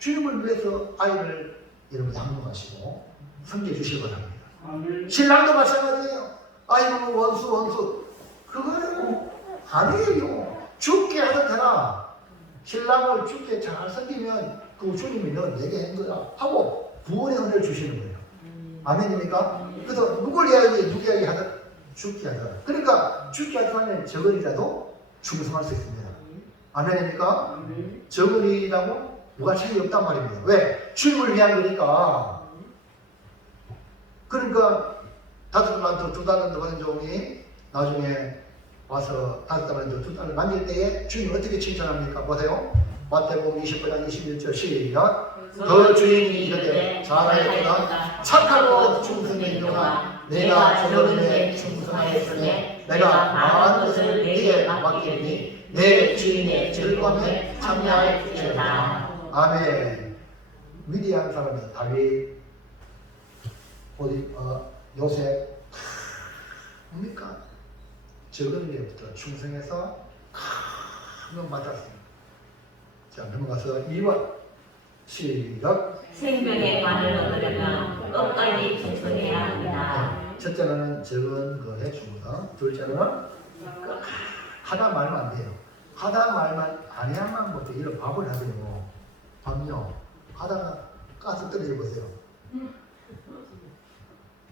주님을 위해서 아이를 여러분 양육하시고 섬겨주시기 바랍니다. 아멘. 신랑도 마찬가지예요. 아이는 원수 그거는 아니에요. 죽게 하던테나 신랑을 죽게 잘 섬기면 그 주님이 너 내게 한 거야 하고 구원의 은혜를 주시는 거예요. 아멘입니까? 그래서 누굴 이야기 누구 이야기 하든 죽게 하더라. 그러니까 죽게 하더라면 저건이라도 충성할 수 있습니다. 아멘입니까? 아멘. 저건이라고 누가 차이 없단 말입니다. 왜? 주님을 위한 거니까. 그러니까 5달란트 2달란트 받은 종이 나중에 와서 5달란트 2달란트 남길 때에 주님 어떻게 칭찬합니까? 보세요. 마태복음 20장 21절 시작. 그 주인이 이르되 잘하였구나 착하고 충성된 종아 내가 저녁에 충성하였으니 내가 많은 것을 네게 맡기니 내 주인의 즐거움에 참여할지어다. 아멘. 위대한 사람이 다윗, 요셉 뭡니까? 적은 일부터 충성해서 큰 받았습니다. 자, 넘어가서 2번 시작. 생명의 간을 얻으려면 끝까지 충성해야 합니다. 첫째는 적은 거 해주고요. 둘째는 하다 말면 안 돼요. 하다 말만 안 해야만 못해. 이런 밥을 하세요. 밥요. 하다가 가스 떨어져 보세요.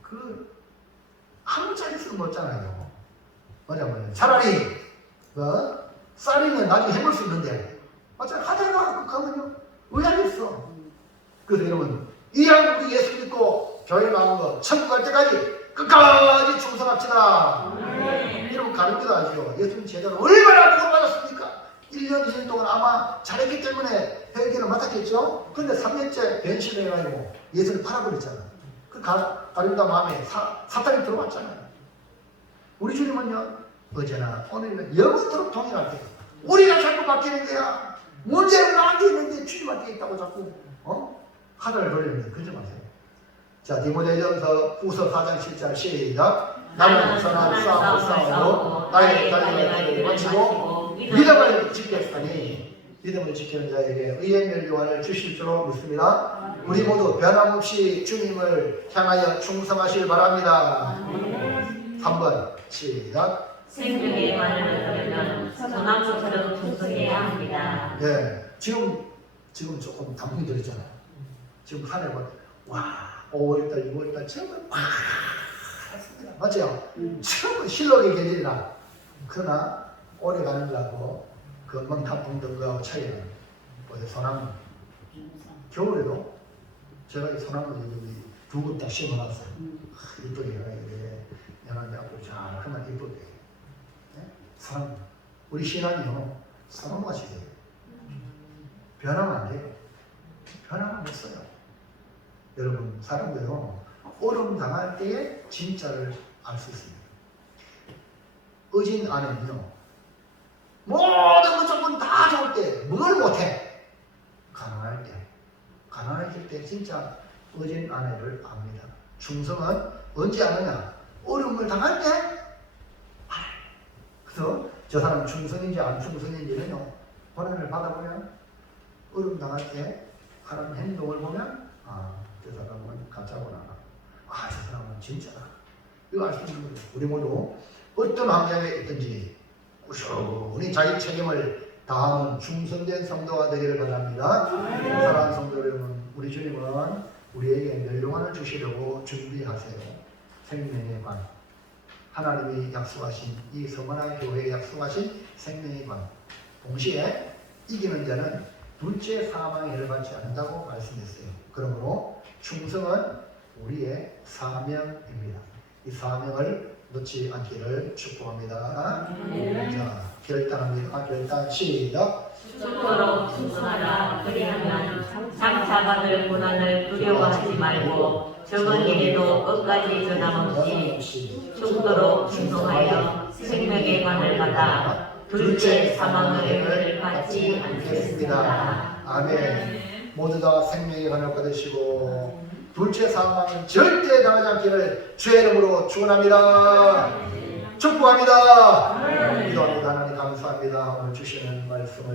그 한 짜리 쓰면 먹잖아요. 맞아요. 차라리 쌀이면 나중에 해볼 수 있는데 맞아요. 하다가 가면요. 왜 하겠어? 그래서 여러분 이왕 우리 예수 믿고 교회 나온 거 천국 갈 때까지 끝까지 충성합시다. 여러분 가르쳐도 아시죠? 예수님 제자로 얼마나 구원받았습니까? 1년 2년 동안 아마 잘했기 때문에 회개를 맡았겠죠? 근데 3년째 변심해가지고 예수를 팔아버렸잖아. 그 가룟다 마음에 사탄이 들어왔잖아요. 우리 주님은요 어제나 오늘이나 영원토록 동일할 때 우리가 자꾸 바뀌는 거야. 문제는 나한테 있는데 주님한테 있다고 자꾸 하늘을 돌리는데 그러지 마세요. 자, 디모데전서 후서 4장 7절 시작. 나는 선한 싸움을 싸우고 나의 달리기를 마치고 믿음을 지켰으니 믿음을 지키는 자에게 의의 멸류관을 주실 줄로 믿습니다. 우리 모두 변함없이 주님을 향하여 충성하시길 바랍니다. 3번 시작. 생명의 간을 얻으려면 소나무처럼 충성해야 합니다. 네, 지금 조금 단풍이 들었잖아요. 지금 하늘 와 5월달 6월달 처음은 와 했습니다. 맞죠? 처음은 실록의 계절이라 그러나 오래 가는 거하고 금방 단풍 든 거하고 차이는 어제 소나무 겨울에도 제가 이 소나무 여기 두 그릇 딱 심어놨어요. 이쁘게 이렇게 연한데 앞으로 잘 크면 이쁘게. 네? 사람 우리 신앙이요 소나무 같이 돼요. 변하면 안 돼요. 변하면 못 써요. 여러분 사람들요 어려움 당할 때에 진짜를 알 수 있습니다. 의진 안에는요 모든 것 조건 다 좋을 때 뭘 못해? 가난할 때 진짜 의진 아내를 압니다. 충성은 언제 아느냐? 어려움을 당할 때. 그래서 저 사람 충성인지 안 충성인지는요 고난을 받아보면 어려움 당할 때 하는 행동을 보면 저 사람은 가짜구나. 저 사람은 진짜다. 이거 알 수 있는 거예요. 우리 모두 어떤 환경에 있든지 꾸준히 자기 책임을 다하는 충성된 성도가 되기를 바랍니다. 사랑하는 성도 여러분, 우리 주님은 우리에게 멸류관을 주시려고 준비하세요. 생명의 관. 하나님이 약속하신 이 서머나 교회에 약속하신 생명의 관. 동시에 이기는 자는 둘째 사망의 해를 받지 않는다고 말씀했어요. 그러므로 충성은 우리의 사명입니다. 이 사명을 놓지 않기를 축복합니다. 자, 결단합니다. 결단 시작. 죽도록 충성하라. 그리하면 장차 받을 고난을 두려워하지 말고 적은 일에도 끝까지 전함없이 죽도록 충성하여 생명의 관을 받아 둘째 사망의 해를 받지 않겠습니다. 아멘. 모두 다 생명의 관을 받으시고 둘째 사망은 절대 당하지 않기를 주의 이름으로 축원합니다. 축복합니다. 기도합니다. 하나님 감사합니다. 오늘 주시는 말씀을